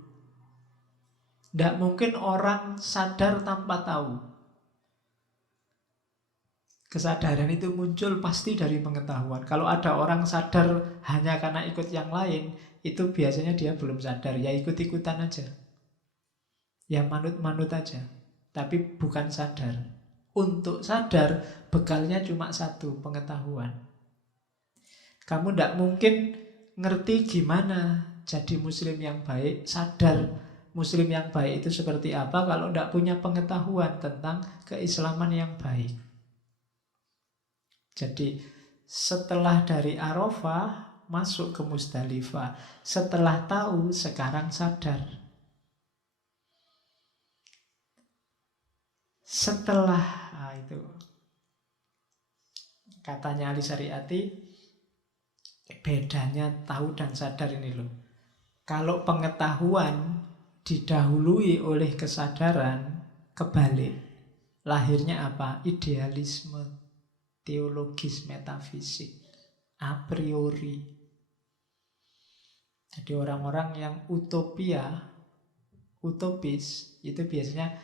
Tidak mungkin orang sadar tanpa tahu. Kesadaran itu muncul pasti dari pengetahuan. Kalau ada orang sadar hanya karena ikut yang lain, itu biasanya dia belum sadar. Ya ikut-ikutan aja. Ya manut-manut aja. Tapi bukan sadar. Untuk sadar, bekalnya cuma satu, pengetahuan. Kamu tidak mungkin ngerti gimana jadi muslim yang baik, sadar muslim yang baik itu seperti apa kalau tidak punya pengetahuan tentang keislaman yang baik. Jadi setelah dari Arafah masuk ke Musdalifah. Setelah tahu, sekarang sadar. Setelah itu katanya Ali Syariati, bedanya tahu dan sadar ini loh. Kalau pengetahuan didahului oleh kesadaran, kebalik. Lahirnya apa? Idealisme, teologis, metafisik, a priori. Jadi orang-orang yang utopis, itu biasanya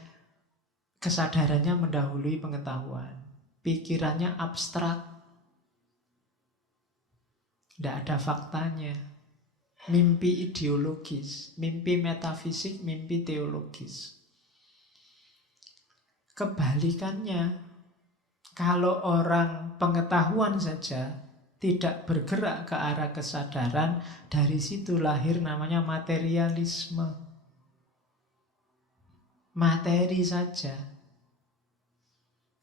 kesadarannya mendahului pengetahuan. Pikirannya abstrak, tidak ada faktanya. Mimpi ideologis, mimpi metafisik, mimpi teologis. Kebalikannya, kalau orang pengetahuan saja tidak bergerak ke arah kesadaran, dari situ lahir namanya materialisme. Materi saja,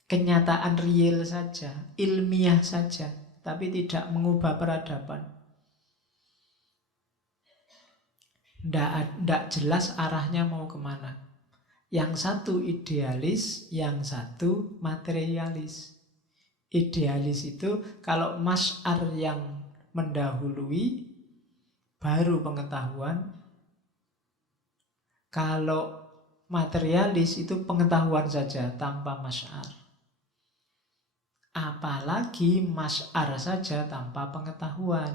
kenyataan real saja, ilmiah saja, tapi tidak mengubah peradaban. Tidak jelas arahnya mau kemana. Yang satu idealis, yang satu materialis. Idealis itu kalau masyar yang mendahului, baru pengetahuan. Kalau materialis itu pengetahuan saja tanpa masyar. Apalagi masyar saja tanpa pengetahuan.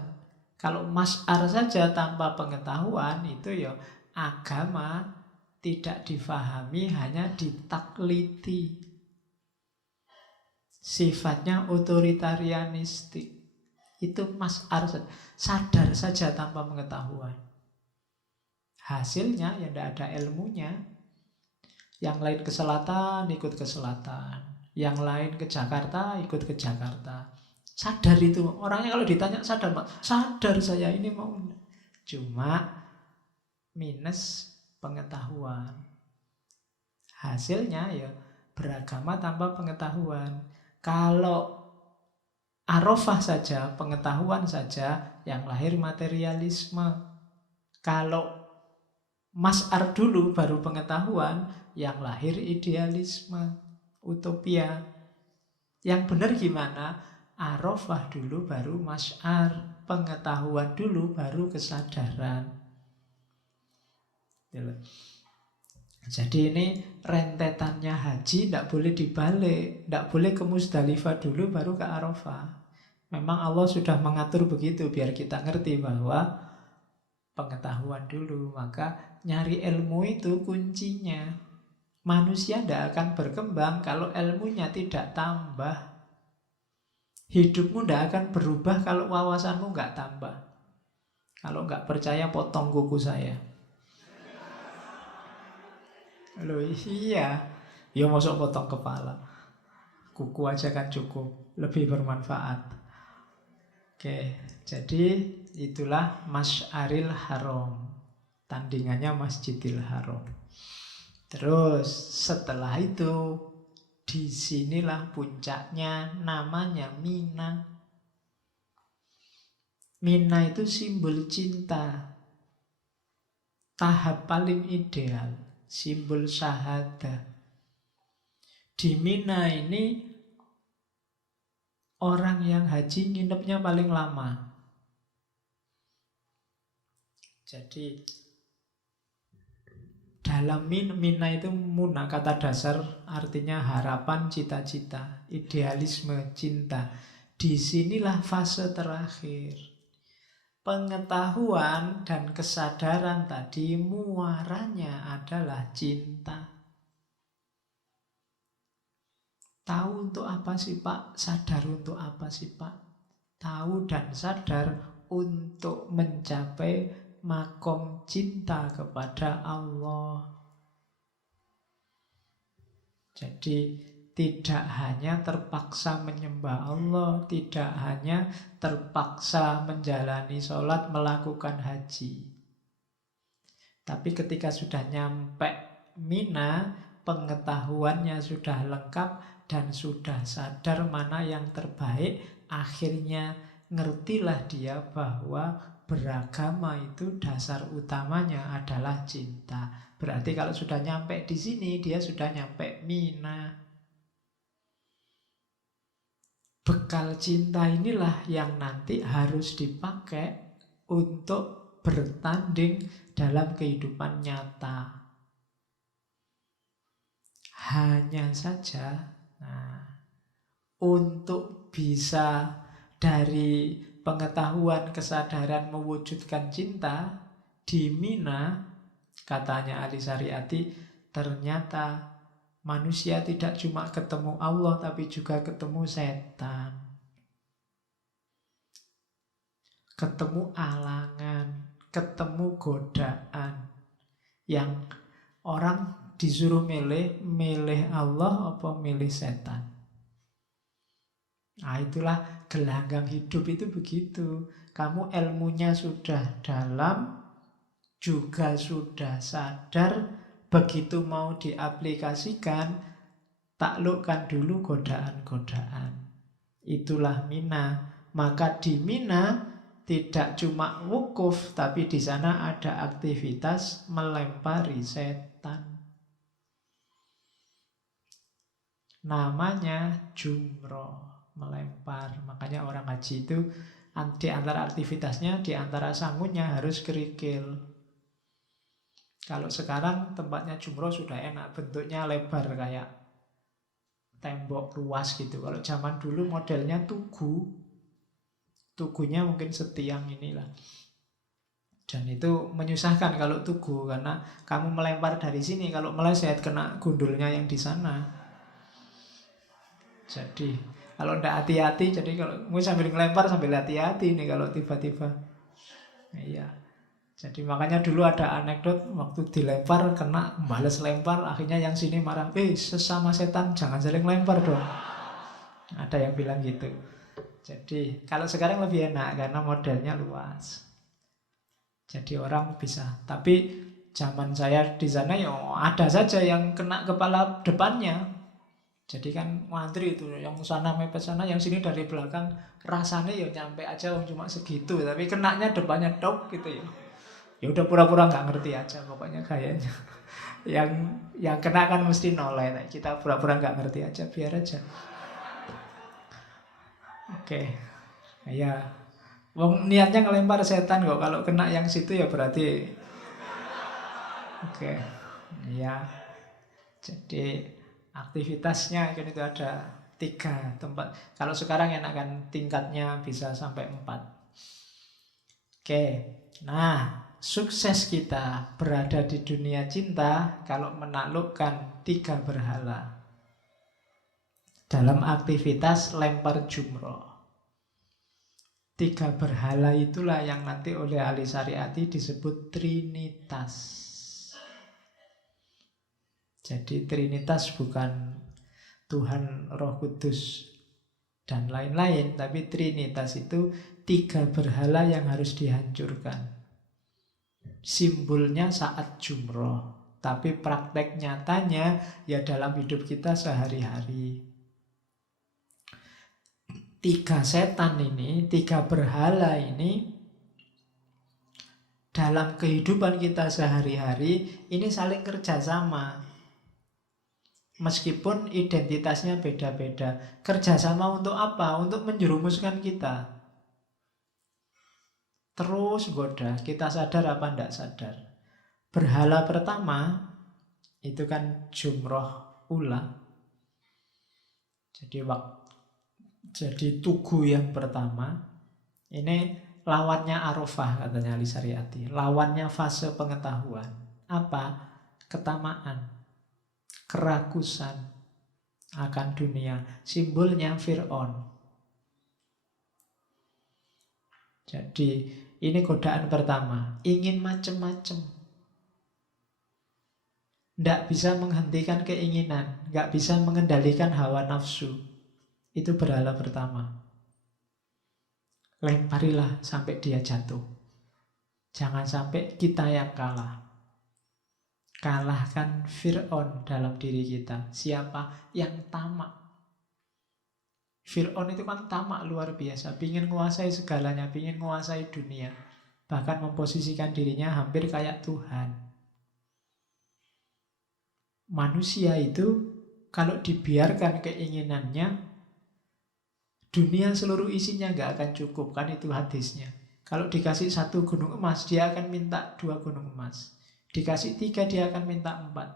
Kalau masyar saja tanpa pengetahuan, itu ya agama tidak difahami, hanya ditakliti. Sifatnya otoritarianistik. Itu masyar saja, sadar saja tanpa pengetahuan. Hasilnya ya tidak ada ilmunya. Yang lain ke selatan, ikut ke selatan. Yang lain ke Jakarta, ikut ke Jakarta. Sadar itu. Orangnya kalau ditanya sadar, sadar saya ini mau. Cuma minus pengetahuan. Hasilnya ya beragama tanpa pengetahuan. Kalau Arafah saja, pengetahuan saja, yang lahir materialisme. Kalau masyar dulu baru pengetahuan, yang lahir idealisme, utopia. Yang benar gimana? Arafah dulu baru masyar, pengetahuan dulu baru kesadaran. Jadi ini rentetannya haji tidak boleh dibalik, tidak boleh ke Musdalifah dulu baru ke Arafah. Memang Allah sudah mengatur begitu biar kita ngerti bahwa pengetahuan dulu. Maka nyari ilmu itu kuncinya. Manusia tidak akan berkembang kalau ilmunya tidak tambah. Hidupmu tidak akan berubah kalau wawasanmu nggak tambah. Kalau nggak percaya potong kuku saya. Loh iya, ya masuk potong kepala. kuku aja kan cukup, lebih bermanfaat. Oke, jadi itulah Masy'aril Haram. Tandingannya Masjidil Haram. Terus setelah itu, disinilah puncaknya, namanya Mina. Mina itu simbol cinta. Tahap paling ideal, simbol syahadah. Di Mina ini orang yang haji nginepnya paling lama. Jadi dalam Mina itu Muna, kata dasar artinya harapan, cita-cita, idealisme, cinta. Disinilah fase terakhir. Pengetahuan dan kesadaran tadi muaranya adalah cinta. Tahu untuk apa sih Pak? Sadar untuk apa sih Pak? Tahu dan sadar untuk mencapai makom cinta kepada Allah. Jadi tidak hanya terpaksa menyembah Allah, tidak hanya terpaksa menjalani sholat, melakukan haji. Tapi ketika sudah nyampe Mina, pengetahuannya sudah lengkap, dan sudah sadar mana yang terbaik, akhirnya ngertilah dia bahwa beragama itu dasar utamanya adalah cinta. Berarti kalau sudah nyampe di sini, dia sudah nyampe Mina. Bekal cinta inilah yang nanti harus dipakai untuk bertanding dalam kehidupan nyata. Hanya saja, untuk bisa dari pengetahuan, kesadaran mewujudkan cinta di Mina, katanya Ali Syariati, ternyata manusia tidak cuma ketemu Allah, tapi juga ketemu setan, ketemu alangan, ketemu godaan. Yang orang disuruh milih Allah apa milih setan. Nah itulah gelanggang hidup itu begitu. Kamu ilmunya sudah dalam, juga sudah sadar, begitu mau diaplikasikan, taklukkan dulu godaan-godaan. Itulah Mina. Maka di Mina tidak cuma wukuf, tapi di sana ada aktivitas melempari setan. Namanya jumroh, melempar. Makanya orang haji itu di antara aktivitasnya, di antara sangunya harus kerikil. Kalau sekarang tempatnya jumroh sudah enak, bentuknya lebar kayak tembok luas gitu. Kalau zaman dulu modelnya tugu, tugunya mungkin setiang inilah. Dan itu menyusahkan kalau tugu, karena kamu melempar dari sini, kalau meleset kena gundulnya yang di sana. Jadi kalau tidak hati-hati, jadi kalau mau sambil ngelempar sambil hati-hati nih kalau tiba-tiba. Iya. Jadi makanya dulu ada anekdot waktu dilempar kena balas lempar, akhirnya yang sini marah, sesama setan jangan saling lempar dong. Ada yang bilang gitu. Jadi kalau sekarang lebih enak karena modelnya luas. Jadi orang bisa. Tapi zaman saya di sana ya ada saja yang kena kepala depannya. Jadi kan ngantri itu, yang sana mepet sana, yang sini dari belakang, rasanya ya nyampe aja cuma segitu, tapi kenaknya depannya dok gitu ya. Ya udah pura-pura nggak ngerti aja pokoknya kayaknya. Yang kena kan mesti noleh, kita pura-pura nggak ngerti aja, biar aja. Oke, ya. Wong niatnya ngelempar setan kok, kalau kena yang situ ya berarti. Oke, ya. Jadi aktivitasnya kan itu ada 3 tempat. Kalau sekarang enak kan tingkatnya bisa sampai 4. Oke, nah sukses kita berada di dunia cinta kalau menaklukkan 3 berhala dalam aktivitas lempar jumroh. 3 berhala itulah yang nanti oleh Ali Syariati disebut Trinitas. Jadi Trinitas bukan Tuhan Roh Kudus, dan lain-lain. Tapi Trinitas itu 3 berhala yang harus dihancurkan. Simbolnya saat jumroh, tapi praktek nyatanya ya dalam hidup kita sehari-hari. 3 setan ini, 3 berhala ini dalam kehidupan kita sehari-hari ini saling kerjasama. Meskipun identitasnya beda-beda. Kerjasama untuk apa? Untuk menjerumuskan kita. Terus goda, kita sadar apa tidak sadar. Berhala pertama, itu kan jumroh ula. Jadi tugu yang pertama, ini lawannya arofah katanya Ali Syariati. Lawannya fase pengetahuan. Apa? Ketamaan, kerakusan akan dunia. Simbolnya Fir'aun. Jadi ini godaan pertama. Ingin macem-macem. Tidak bisa menghentikan keinginan. Tidak bisa mengendalikan hawa nafsu. Itu berhala pertama. Lemparilah sampai dia jatuh. Jangan sampai kita yang kalah. Kalahkan Fir'aun dalam diri kita. Siapa? Yang tamak. Fir'aun itu kan tamak luar biasa. Pingin menguasai segalanya, pingin menguasai dunia. Bahkan memposisikan dirinya hampir kayak Tuhan. Manusia itu kalau dibiarkan keinginannya, dunia seluruh isinya nggak akan cukup, kan itu hadisnya. Kalau dikasih 1 gunung emas, dia akan minta 2 gunung emas. Dikasih 3, dia akan minta 4.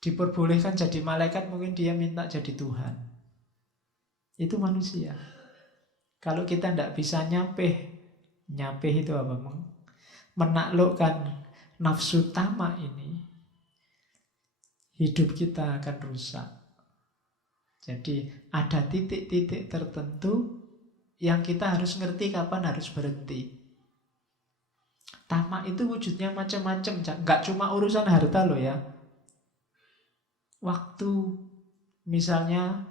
Diperbolehkan jadi malaikat, mungkin dia minta jadi Tuhan. Itu manusia. Kalau kita tidak bisa nyapeh itu apa? Menaklukkan nafsu tamak ini, hidup kita akan rusak. Jadi ada titik-titik tertentu yang kita harus ngerti kapan harus berhenti. Tamak itu wujudnya macam-macam, nggak cuma urusan harta loh ya. Waktu, misalnya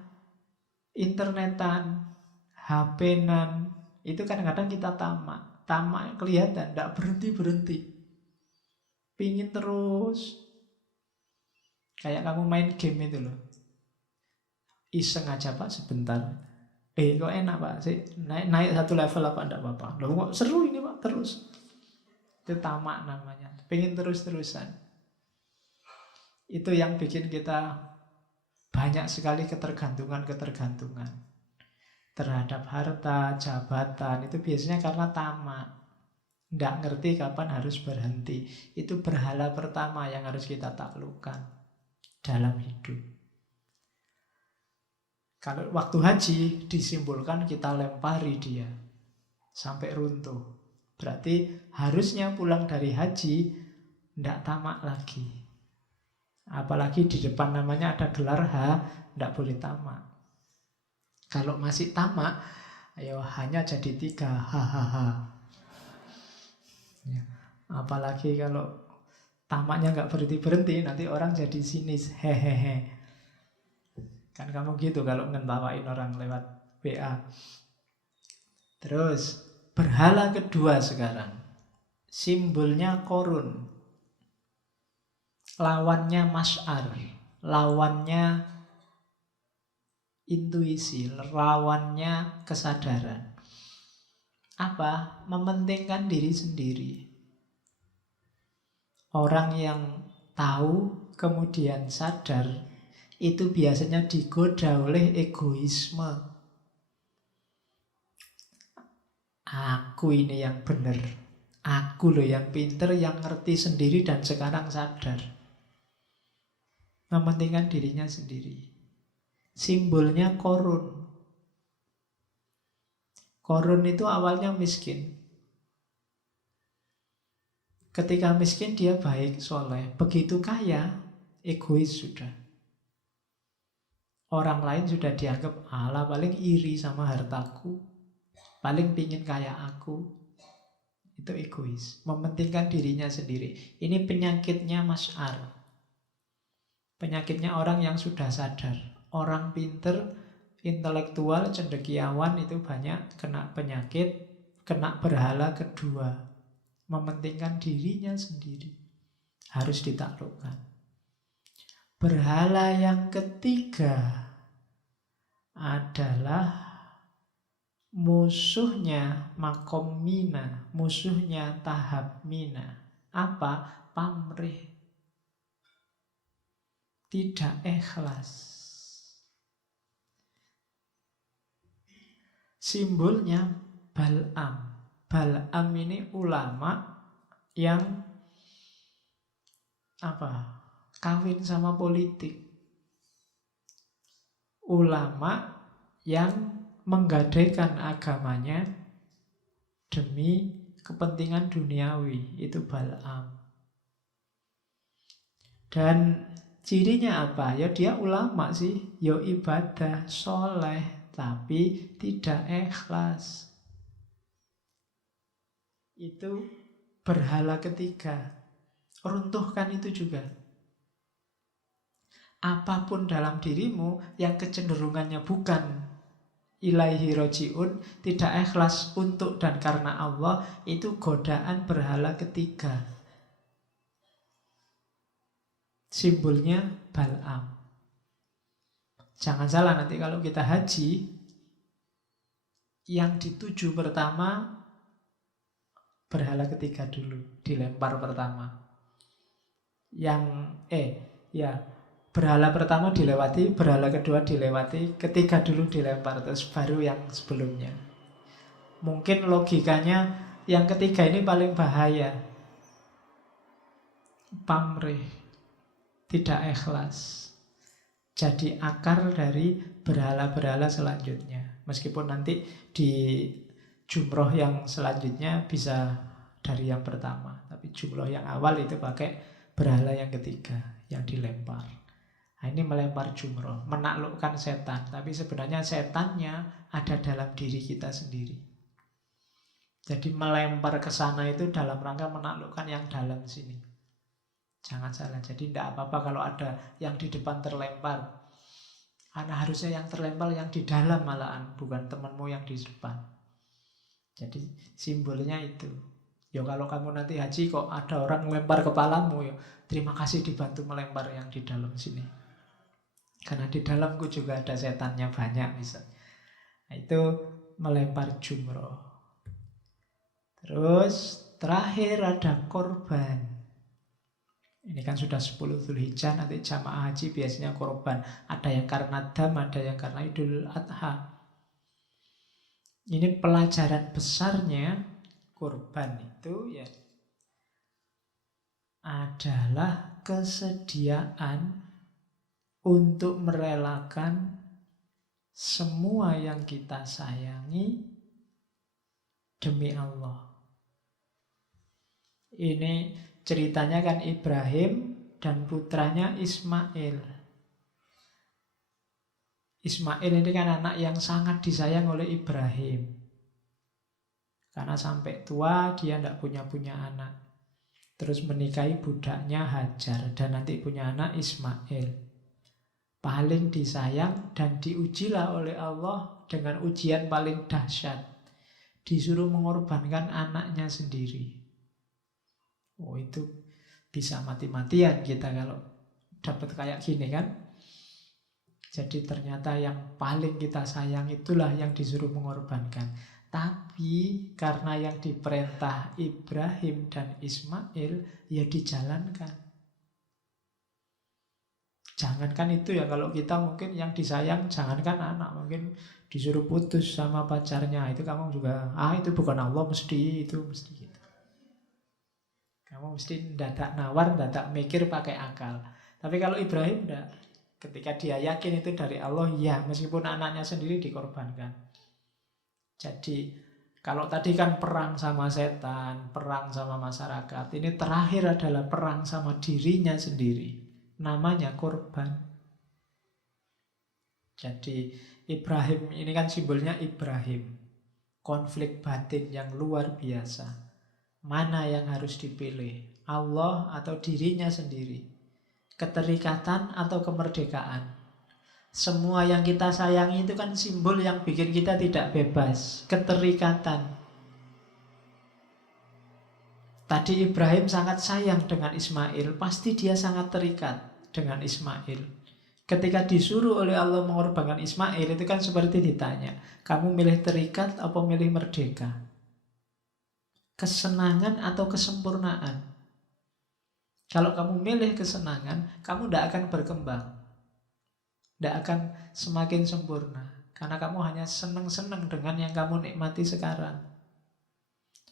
internetan, HP-nan, itu kadang-kadang kita tamak. Tamak kelihatan, nggak berhenti-berhenti. Pingin terus. Kayak kamu main game itu loh. Iseng aja Pak sebentar. Kok enak Pak sih, naik 1 level apa enggak apa-apa. Loh kok seru ini Pak terus. Itu tamak namanya. Pengen terus-terusan. Itu yang bikin kita banyak sekali ketergantungan terhadap harta, jabatan. Itu biasanya karena tamak. Nggak ngerti kapan harus berhenti. Itu berhala pertama yang harus kita taklukkan dalam hidup. Kalau waktu haji disimbolkan kita lempari dia sampai runtuh. Berarti harusnya pulang dari haji tidak tamak lagi. Apalagi di depan namanya ada gelar tidak boleh tamak. Kalau masih tamak, ayo hanya jadi 3, hahaha. Ya. Apalagi kalau tamaknya nggak berhenti-berhenti, nanti orang jadi sinis, hehehe. Kan kamu gitu kalau ngentawain orang lewat WA. Terus berhala kedua sekarang. Simbolnya korun. Lawannya masyar. Lawannya intuisi. Lawannya kesadaran. Apa? Mementingkan diri sendiri. Orang yang tahu kemudian sadar, itu biasanya digoda oleh egoisme. Aku ini yang benar. Aku loh yang pinter, yang ngerti sendiri dan sekarang sadar. Mementingkan dirinya sendiri. Simbolnya korun. Korun itu awalnya miskin. Ketika miskin dia baik, soleh. Begitu kaya, egois sudah. Orang lain sudah dianggap ala paling iri sama hartaku, paling pingin kayak aku. Itu egois, mementingkan dirinya sendiri. Ini penyakitnya masyar. Penyakitnya orang yang sudah sadar. Orang pinter, intelektual, cendekiawan itu banyak kena penyakit, kena berhala kedua. Mementingkan dirinya sendiri. Harus ditaklukkan. Berhala yang ketiga adalah musuhnya makom mina, musuhnya tahap mina. Apa? Pamrih. Tidak ikhlas. Simbolnya Bal'am. Bal'am ini ulama yang kawin sama politik. Ulama yang menggadaikan agamanya demi kepentingan duniawi. Itu Bal'am. Dan cirinya apa? Ya dia ulama sih, ya ibadah, soleh, tapi tidak ikhlas. Itu berhala ketiga. Runtuhkan itu juga. Apapun dalam dirimu yang kecenderungannya bukan ilaihi roji'un, tidak ikhlas untuk dan karena Allah, itu godaan berhala ketiga. Simbolnya Bal'am. Jangan salah, nanti kalau kita haji, yang dituju pertama berhala ketiga dulu, dilempar pertama. Berhala pertama dilewati, berhala kedua dilewati, ketiga dulu dilempar, terus baru yang sebelumnya. Mungkin logikanya yang ketiga ini paling bahaya. Pamrih. Tidak ikhlas. Jadi akar dari berhala-berhala selanjutnya. Meskipun nanti di jumroh yang selanjutnya bisa dari yang pertama, tapi jumroh yang awal itu pakai berhala yang ketiga yang dilempar. Nah, ini melempar jumroh, menaklukkan setan. Tapi sebenarnya setannya ada dalam diri kita sendiri. Jadi melempar ke sana itu dalam rangka menaklukkan yang dalam sini. Jangan salah, jadi tidak apa-apa kalau ada yang di depan terlempar. Karena harusnya yang terlempar yang di dalam malahan, bukan temanmu yang di depan. Jadi simbolnya itu. Ya kalau kamu nanti haji kok ada orang melempar kepalamu, ya terima kasih dibantu melempar yang di dalam sini. Karena di dalamku juga ada setannya banyak misalnya. Nah, itu melempar jumroh. Terus terakhir ada korban. Ini kan sudah 10 Dzulhijjah, nanti jamaah haji biasanya korban. Ada yang karena dam, ada yang karena Idul Adha. Ini pelajaran besarnya korban itu ya adalah kesediaan untuk merelakan semua yang kita sayangi demi Allah. Ini ceritanya kan Ibrahim dan putranya Ismail. Ismail ini kan anak yang sangat disayang oleh Ibrahim. Karena sampai tua dia tidak punya anak. Terus menikahi budaknya Hajar dan nanti punya anak Ismail. Paling disayang dan diujilah oleh Allah dengan ujian paling dahsyat. Disuruh mengorbankan anaknya sendiri. Oh, itu bisa mati-matian kita kalau dapat kayak gini kan. Jadi ternyata yang paling kita sayang itulah yang disuruh mengorbankan. Tapi karena yang diperintah Ibrahim dan Ismail, ya dijalankan. Jangankan itu ya, kalau kita mungkin yang disayang, jangankan anak, mungkin disuruh putus sama pacarnya, itu kamu juga, itu bukan Allah mesti, itu mesti gitu. Kamu mesti dadak nawar, dadak mikir pakai akal. Tapi kalau Ibrahim enggak. Ketika dia yakin itu dari Allah, ya meskipun anaknya sendiri dikorbankan. Jadi kalau tadi kan perang sama setan, perang sama masyarakat, ini terakhir adalah perang sama dirinya sendiri. Namanya korban. Jadi Ibrahim ini kan simbolnya Ibrahim. Konflik batin yang luar biasa. Mana yang harus dipilih? Allah atau dirinya sendiri? Keterikatan atau kemerdekaan. Semua yang kita sayangi itu kan simbol yang bikin kita tidak bebas. Keterikatan. Tadi Ibrahim sangat sayang dengan Ismail, pasti dia sangat terikat dengan Ismail. Ketika disuruh oleh Allah mengorbankan Ismail, itu kan seperti ditanya, kamu milih terikat atau milih merdeka? Kesenangan atau kesempurnaan? Kalau kamu milih kesenangan, kamu tidak akan berkembang. Tidak akan semakin sempurna. Karena kamu hanya senang-senang dengan yang kamu nikmati sekarang.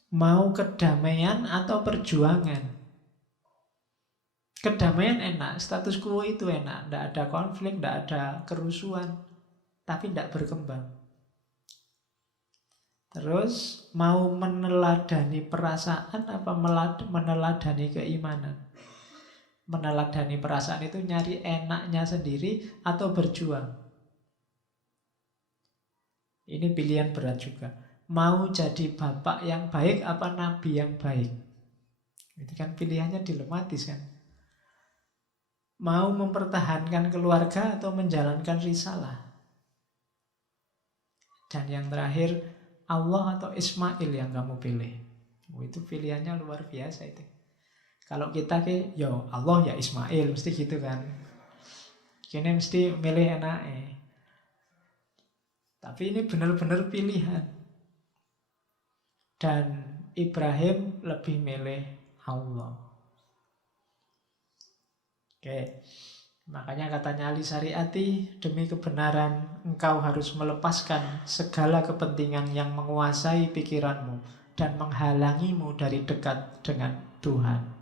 Mau kedamaian atau perjuangan? Kedamaian enak, status quo itu enak. Tidak ada konflik, tidak ada kerusuhan. Tapi tidak berkembang. Terus mau meneladani perasaan apa meneladani keimanan? Meneladani perasaan itu nyari enaknya sendiri atau berjuang. Ini pilihan berat juga. Mau jadi bapak yang baik apa nabi yang baik? Itu kan pilihannya dilematis kan. Mau mempertahankan keluarga atau menjalankan risalah? Dan yang terakhir, Allah atau Ismail yang kamu pilih? Itu pilihannya luar biasa itu. Kalau kita yo Allah ya Ismail, mesti gitu kan. Kini mesti milih enaknya. Tapi ini benar-benar pilihan. Dan Ibrahim lebih milih Allah. Oke. Makanya katanya Ali Syariati, demi kebenaran engkau harus melepaskan segala kepentingan yang menguasai pikiranmu dan menghalangimu dari dekat dengan Tuhan.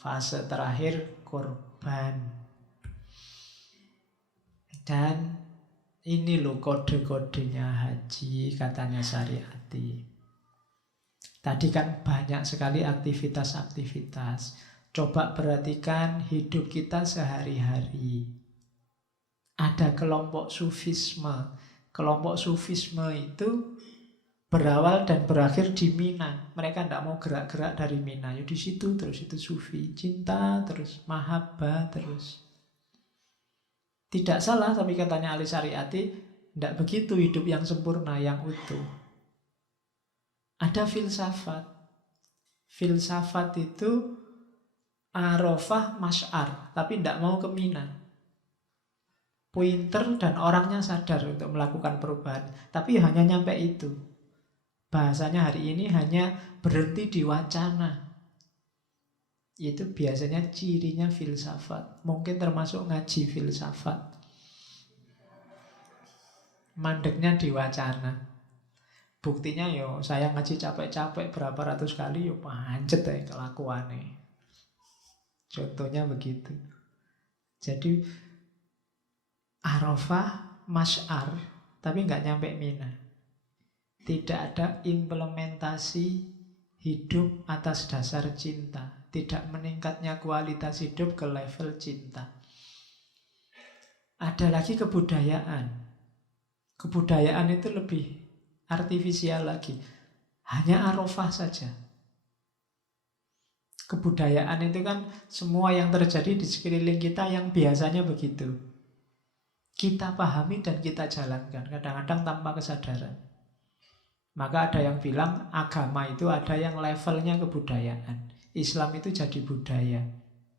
Fase terakhir korban. Dan ini loh kode-kodenya haji, katanya Syariati. Tadi kan banyak sekali aktivitas-aktivitas. Coba perhatikan hidup kita sehari-hari. Ada kelompok sufisme. Kelompok sufisme itu berawal dan berakhir di Mina. Mereka tidak mau gerak-gerak dari Mina. Ya di situ terus, itu sufi. Cinta terus, mahabbah terus. Tidak salah, tapi katanya Ali Syariati, tidak begitu hidup yang sempurna, yang utuh. Ada filsafat. Filsafat itu Arafah Masy'ar, tapi tidak mau ke Mina. Pointer dan orangnya sadar untuk melakukan perubahan, tapi hanya nyampe itu. Bahasanya hari ini hanya berhenti di wacana. Itu biasanya cirinya filsafat. Mungkin termasuk ngaji filsafat. Mandeknya di wacana. Buktinya yo saya ngaji capek-capek berapa ratus kali yo pancet ya kelakuannya. Contohnya begitu. Jadi Arafah Masy'ar, tapi nggak nyampe Mina. Tidak ada implementasi hidup atas dasar cinta. Tidak meningkatnya kualitas hidup ke level cinta. Ada lagi kebudayaan. Kebudayaan itu lebih artifisial lagi. Hanya Arafah saja. Kebudayaan itu kan semua yang terjadi di sekeliling kita yang biasanya begitu. Kita pahami dan kita jalankan. Kadang-kadang tanpa kesadaran. Maka ada yang bilang agama itu ada yang levelnya kebudayaan. Islam itu jadi budaya.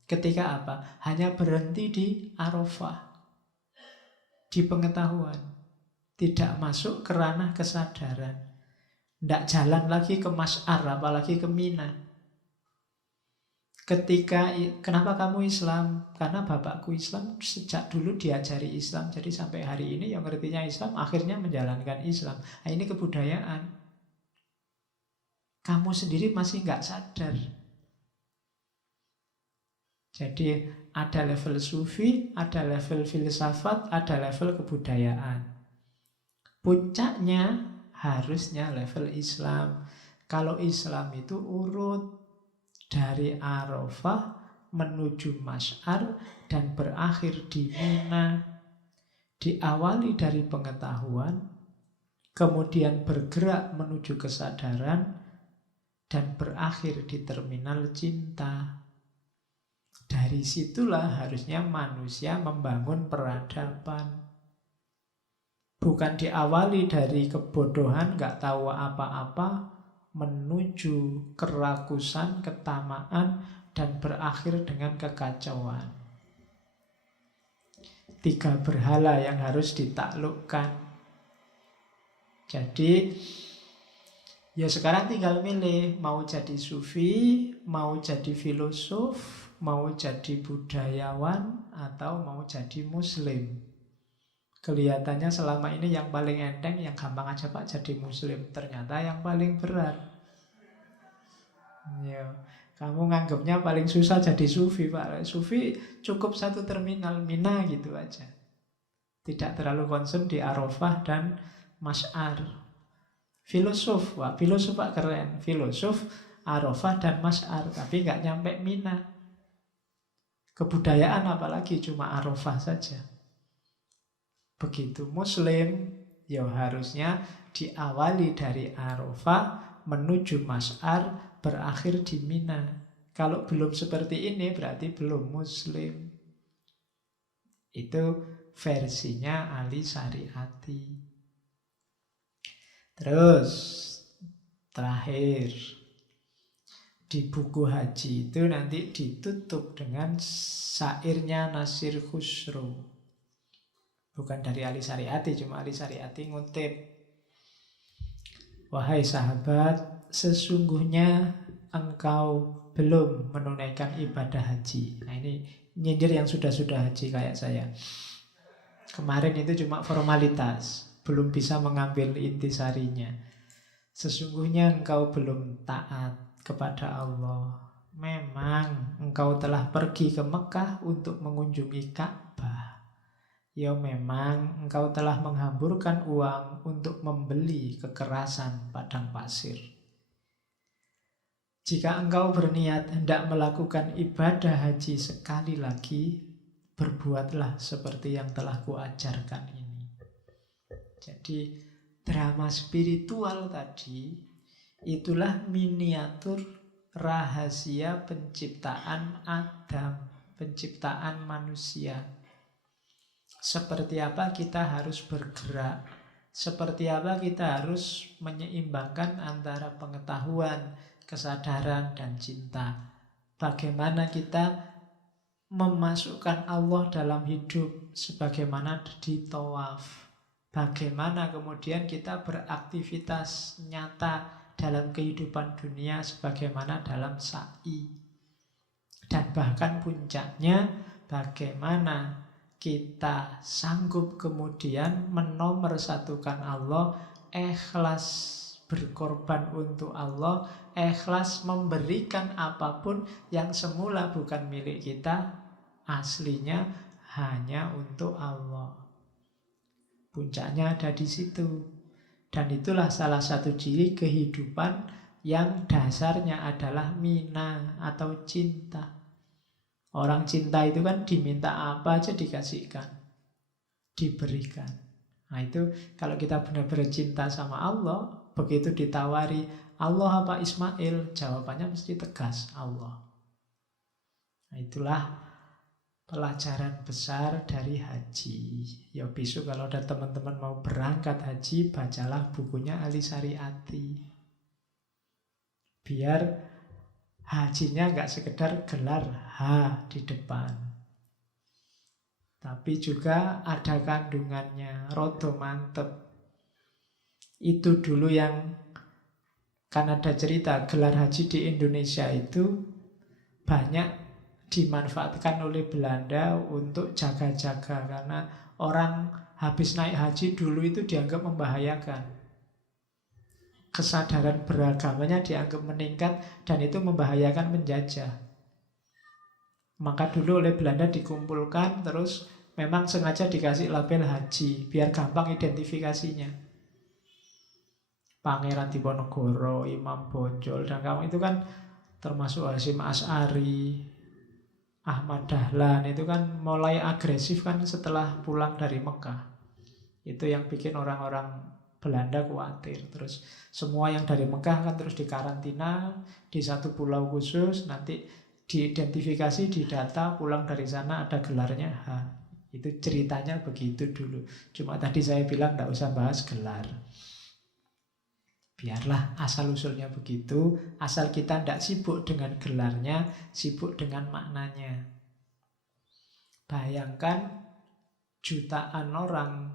Ketika apa? Hanya berhenti di Arafah. Di pengetahuan. Tidak masuk ke ranah kesadaran. Tidak jalan lagi ke Masy'ar, apalagi ke Mina. Kenapa kamu Islam? Karena bapakku Islam, sejak dulu diajari Islam. Jadi sampai hari ini yang ngertinya Islam, akhirnya menjalankan Islam. Nah, ini kebudayaan. Kamu sendiri masih nggak sadar. Jadi ada level sufi, ada level filsafat, ada level kebudayaan. Puncaknya harusnya level Islam. Kalau Islam itu urut dari Arafah menuju Masy'ar dan berakhir di Mina. Diawali dari pengetahuan, kemudian bergerak menuju kesadaran, dan berakhir di terminal cinta. Dari situlah harusnya manusia membangun peradaban. Bukan diawali dari kebodohan, nggak tahu apa-apa, menuju kerakusan, ketamaan, dan berakhir dengan kekacauan. 3 berhala yang harus ditaklukkan. Jadi, ya sekarang tinggal milih, mau jadi sufi, mau jadi filosof, mau jadi budayawan, atau mau jadi muslim. Kelihatannya selama ini yang paling enteng, yang gampang aja Pak jadi muslim. Ternyata yang paling berat. Ya, kamu nganggapnya paling susah jadi sufi Pak. Sufi cukup 1 terminal, Mina gitu aja. Tidak terlalu concern di Arafah dan Masy'ar. Filosof, wah filosof Pak keren. Filosof, Arafah dan Masy'ar, tapi nggak nyampe Mina. Kebudayaan apalagi cuma Arafah saja. Begitu muslim, ya harusnya diawali dari Arafah menuju Masy'ar, berakhir di Mina. Kalau belum seperti ini berarti belum muslim. Itu versinya Ali Syariati. Terus terakhir, di buku haji itu nanti ditutup dengan syairnya Nasir Khusro. Bukan dari Ali Syariati, cuma Ali Syariati ngutip. Wahai sahabat, sesungguhnya engkau belum menunaikan ibadah haji. Nah ini nyindir yang sudah-sudah haji kayak saya. Kemarin itu cuma formalitas, belum bisa mengambil intisarinya. Sesungguhnya engkau belum taat kepada Allah. Memang engkau telah pergi ke Mekah untuk mengunjungi Ka'bah. Ya memang engkau telah menghamburkan uang untuk membeli kekerasan padang pasir. Jika engkau berniat hendak melakukan ibadah haji sekali lagi, berbuatlah seperti yang telah kuajarkan ini. Jadi drama spiritual tadi, itulah miniatur rahasia penciptaan Adam, penciptaan manusia. Seperti apa kita harus bergerak, seperti apa kita harus menyeimbangkan antara pengetahuan, kesadaran, dan cinta. Bagaimana kita memasukkan Allah dalam hidup sebagaimana di tawaf. Bagaimana kemudian kita beraktivitas nyata dalam kehidupan dunia sebagaimana dalam sa'i. Dan bahkan puncaknya bagaimana kita sanggup kemudian menomorsatukan Allah, ikhlas berkorban untuk Allah, ikhlas memberikan apapun yang semula bukan milik kita, aslinya hanya untuk Allah. Puncaknya ada di situ. Dan itulah salah satu ciri kehidupan yang dasarnya adalah mina atau cinta. Orang cinta itu kan diminta apa aja dikasihkan, diberikan. Nah itu kalau kita benar-benar cinta sama Allah, begitu ditawari Allah apa Ismail, jawabannya mesti tegas, Allah. Nah itulah pelajaran besar dari haji. Ya besok kalau ada teman-teman mau berangkat haji, bacalah bukunya Ali Syariati. Biar hajinya nggak sekedar gelar H di depan, tapi juga ada kandungannya, rodo mantep. Itu dulu yang, kan ada cerita gelar haji di Indonesia itu banyak dimanfaatkan oleh Belanda untuk jaga-jaga. Karena orang habis naik haji dulu itu dianggap membahayakan. Kesadaran beragamanya dianggap meningkat dan itu membahayakan penjajah. Maka dulu oleh Belanda dikumpulkan, terus memang sengaja dikasih label haji biar gampang identifikasinya. Pangeran Diponegoro, Imam Bonjol, dan kamu itu kan termasuk Hasyim Asy'ari, Ahmad Dahlan, itu kan mulai agresif kan setelah pulang dari Mekah. Itu yang bikin orang-orang Belanda khawatir. Terus semua yang dari Mekah kan terus dikarantina di satu pulau khusus, nanti diidentifikasi, didata, pulang dari sana ada gelarnya H. Itu ceritanya begitu dulu. Cuma tadi saya bilang tidak usah bahas gelar. Biarlah asal-usulnya begitu, asal kita tidak sibuk dengan gelarnya, sibuk dengan maknanya. Bayangkan jutaan orang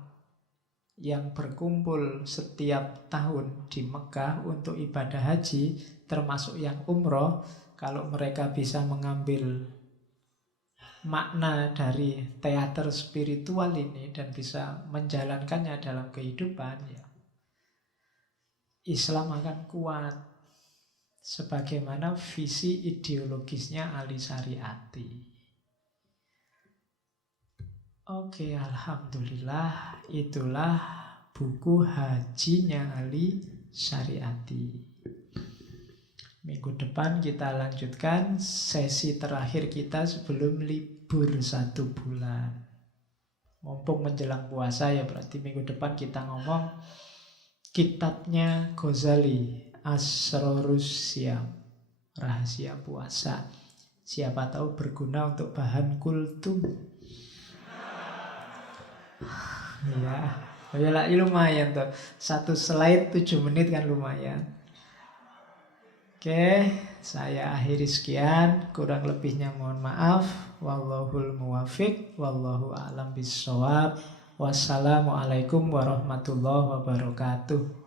yang berkumpul setiap tahun di Mekah untuk ibadah haji, termasuk yang umroh, kalau mereka bisa mengambil makna dari teater spiritual ini dan bisa menjalankannya dalam kehidupan, ya, Islam akan kuat sebagaimana visi ideologisnya Ali Syariati. Oke, alhamdulillah, itulah buku hajinya Ali Syariati. Minggu depan kita lanjutkan sesi terakhir kita sebelum libur 1 bulan. Mumpung menjelang puasa ya, berarti minggu depan kita ngomong kitabnya Ghazali, Asrorus Syam, rahasia puasa. Siapa tahu berguna untuk bahan kultum. Ya lah, lumayan tuh. 1 slide 7 menit kan lumayan. Oke, saya akhiri sekian. Kurang lebihnya mohon maaf. Wallahul muwafiq, wallahu a'lam bishawab. Wassalamualaikum warahmatullahi wabarakatuh.